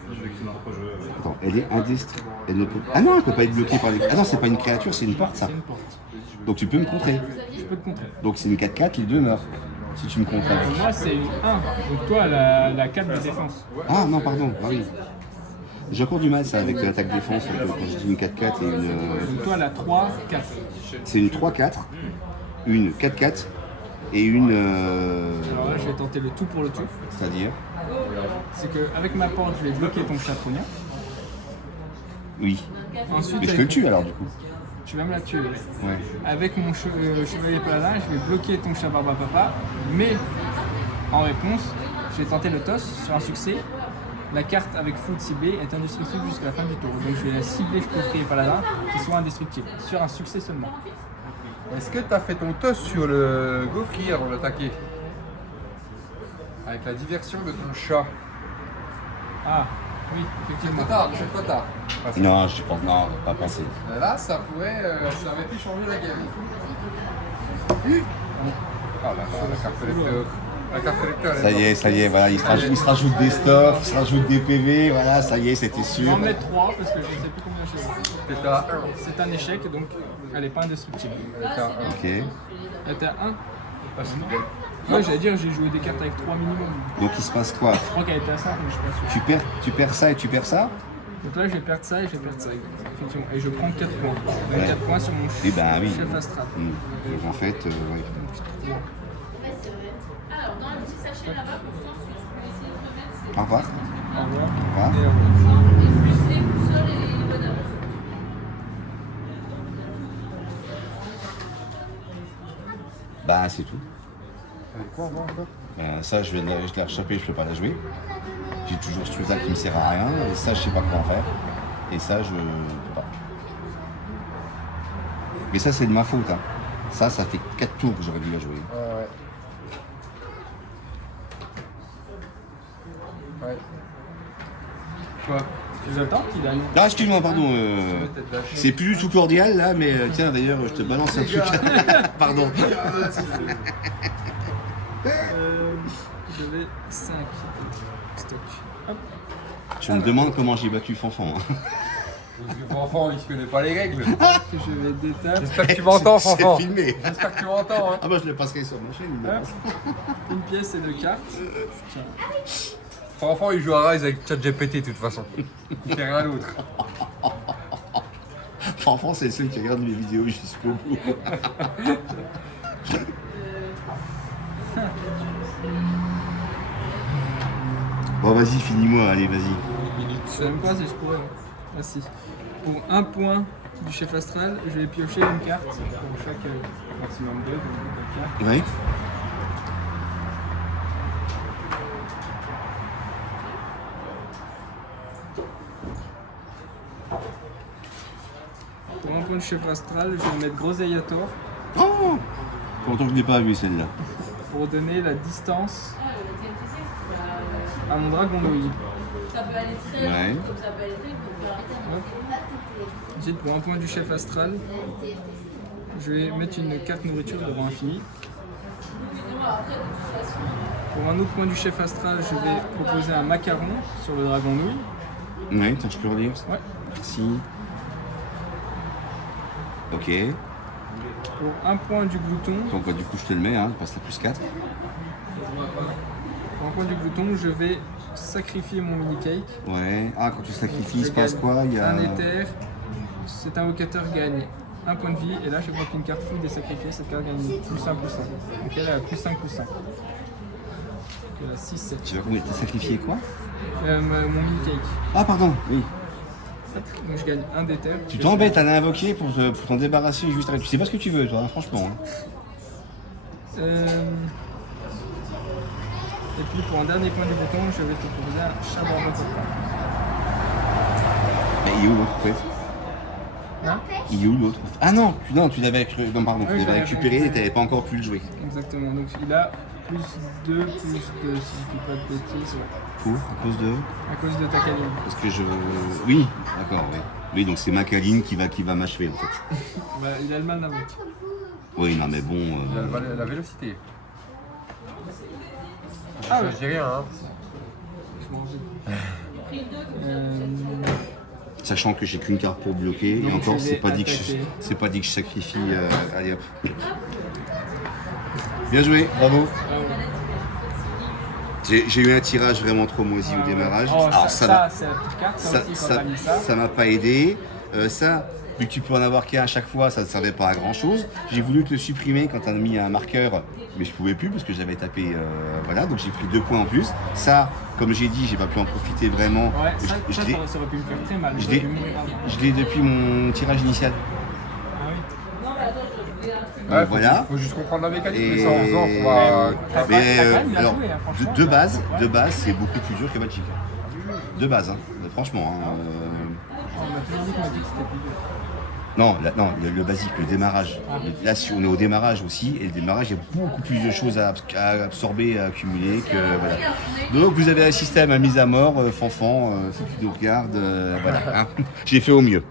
Je vais créer mon propre jeu. Attends, elle est indestructible. Elle ne peut... Ah non, elle peut pas être bloquée par les... Ah non, c'est pas une créature, c'est une porte, ça. C'est une porte. Donc tu peux me contrer. Je peux te contrer. Donc c'est une 4-4, les deux meurent. Si tu me contres. Pour moi, c'est une 1. Donc toi, la 4 de défense. Ah non, pardon, ah oui. J'ai encore du mal ça avec l'attaque défense quand je dis une 4-4 et une. Donc toi, la 3, 4. C'est une 3-4, une 4-4 et une. Alors là, je vais tenter le tout pour le tout. C'est-à-dire. C'est qu'avec ma porte, je vais bloquer ton chatrognien. Oui. Ensuite, Mais je te le tue alors du coup. tu vas me la tuer. Ouais. Avec mon chevalier paladin, je vais bloquer ton chat barbapapa, mais en réponse, je vais tenter le toss sur un succès. La carte avec foot ciblée est indestructible jusqu'à la fin du tour. Donc je vais la cibler chevalier paladin qui soit indestructible, sur un succès seulement. Est-ce que tu as fait ton toss sur le gaufrier avant d'attaquer? Avec la diversion de ton chat. Ah, oui, C'est effectivement. trop tard, c'est trop tard. Non, je pense. Non, pas pensé. Là, ça pourrait. Ça aurait pu changer la game. Ah là là, la carte lecteur. La carte lecteur, elle est Ça y est, voilà, il se rajoute des stocks, il se rajoute des PV, voilà, ça y est, c'était Je vais sûr. en mettre 3 parce que je ne sais plus combien j'ai. T'es à 1. C'est un échec, donc elle n'est pas indestructible. Ok. Elle était à 1. Ah, c'est bien. Ouais, j'allais dire, j'ai joué des cartes avec 3 minimum. Donc il se passe quoi? Je crois qu'elle était à 5, mais je suis pas sûr. Tu perds ça et tu perds ça? Donc là, je vais perdre ça et je vais perdre ça. Effectivement. Et je prends 4 points. Donc Ouais. 4 points sur mon Eh ben oui. chef astral. Donc en fait, ouais. Alors, dans le petit sachet là-bas, pour ça, je peux essayer de remettre. Au revoir. Au revoir. Au revoir. Et au revoir. Et plus les boussoles et les bonheurs. Bah c'est tout. Quoi avant encore? Ça, je l'ai rechopé, je peux pas la jouer. J'ai toujours ce truc-là qui me sert à rien. Et ça, je sais pas quoi en faire. Et ça, je peux pas. Mais ça, c'est de ma faute. Hein. Ça fait 4 tours que j'aurais dû la jouer. Ouais. Ouais. Quoi? Tu attends qu'il a une. Ah, excuse-moi, pardon. C'est plus du tout cordial là, mais tiens, d'ailleurs, je te balance un truc. Pardon. J'avais 5 stock. Hop. Tu me demandes comment j'ai battu Fanfan. Hein. Parce que Fanfan, il se connaît pas les règles. Je vais détaper. J'espère que tu m'entends, C'est Fanfan. filmé. J'espère que tu m'entends. Hein. Ah bah je le passerai sur ma chaîne. Hop. Une pièce et 2 cartes. Tiens. Fanfan, il joue à Rise avec ChatGPT de toute façon. Il fait rien d'autre. Fanfan, c'est le seul qui regarde mes vidéos jusqu'au bout. Bon, vas-y, finis-moi, allez, vas-y. Je sais même pas si je pourrais. Ah si. Pour un point du chef astral, je vais piocher une carte pour chaque maximum 2 cartes. Ouais. Pour un point du chef astral, je vais mettre Groseilliator Oh Longtemps que je n'ai pas vu celle-là. pour donner la distance à mon dragon nouille. Ça peut aller très Ouais. loin, comme ça peut aller très vite, on peut arrêter. Ensuite, pour un point du chef astral, je vais mettre une carte nourriture de rang infini. Après, de toute façon, Pour un autre point du chef astral, je vais proposer un macaron sur le dragon nouille. Ouais, attends, je peux relire. Ouais. Merci. Ok. Pour un point du glouton, Donc bah, du coup je te le mets, hein, passe à plus 4. pour un point du glouton, je vais sacrifier mon mini cake. Ouais. Ah, quand tu sacrifies, il se Je passe gagne quoi? Il y a... un éther. Cet invocateur gagne un point de vie. Et là, chaque fois qu'une carte fouille est sacrifiée, cette carte gagne plus 1, plus 1. Donc elle a plus 5, plus 5. Donc elle a 6, 7. Tu vas combien? T'as sacrifié quoi? Mon mini cake. Ah pardon, oui. Donc je gagne un d'éther. Tu t'embêtes à l'invoquer pour t'en débarrasser juste après. Tu sais pas ce que tu veux, toi, hein, franchement. Hein. Et puis pour un dernier point du bouton, je vais te proposer un chat-bordon pour prendre. Mais il est où l'autre en fait? Hein? Il est où l'autre? Ah non, tu l'avais non, pardon, Oui, tu je l'avais l'avais récupéré et récupéré. t'avais pas encore pu le jouer. Exactement, donc il a plus 2, si je dis pas de bêtises, ouais. Pour, à cause de. À cause de ta canine. Parce que je. Oui, d'accord, oui. Oui, donc c'est ma Kaline qui va m'achever en fait. Bah, il a le mal d'inventer. Oui, non mais bon. Il a la vélocité. Ah ouais. Je dis rien, hein. Je m'en vais. Sachant que j'ai qu'une carte pour bloquer, Donc, et encore je c'est vais pas dit que attaquer. c'est pas dit que je sacrifie. Allez hop. Bien joué, bravo. J'ai eu un tirage vraiment trop moisi au démarrage. Oh, Alors, ça c'est la pire carte, ça aussi, quand t'as mis ça. ça m'a pas aidé. Ça, vu que tu peux en avoir qu'un à chaque fois, ça ne servait pas à grand chose. J'ai voulu te le supprimer quand tu as mis un marqueur, mais je pouvais plus parce que j'avais tapé. Voilà, donc j'ai pris 2 points en plus. Ça, comme j'ai dit, j'ai pas pu en profiter vraiment. Ouais, ça, Je l'ai- ça aurait pu me faire très mal. je J'aurais l'ai- pu mourir avant. je l'ai depuis mon tirage initial. Ah oui. Ouais, Voilà. Faut juste comprendre la mécanique, Et- mais ça en faisant, on va. T'as quand même bien alors, joué, hein, franchement. de base, c'est beaucoup plus dur que Magic. De base, hein. Franchement. Hein, On m'a toujours dit qu'on m'a dit que c'était plus dur. Non, le basique, le démarrage. Là, si on est au démarrage aussi, et le démarrage, il y a beaucoup plus de choses à absorber, à accumuler. Que, voilà. Donc, vous avez un système à mise à mort, Fanfan, si tu nous regardes, voilà. Hein. J'ai fait au mieux.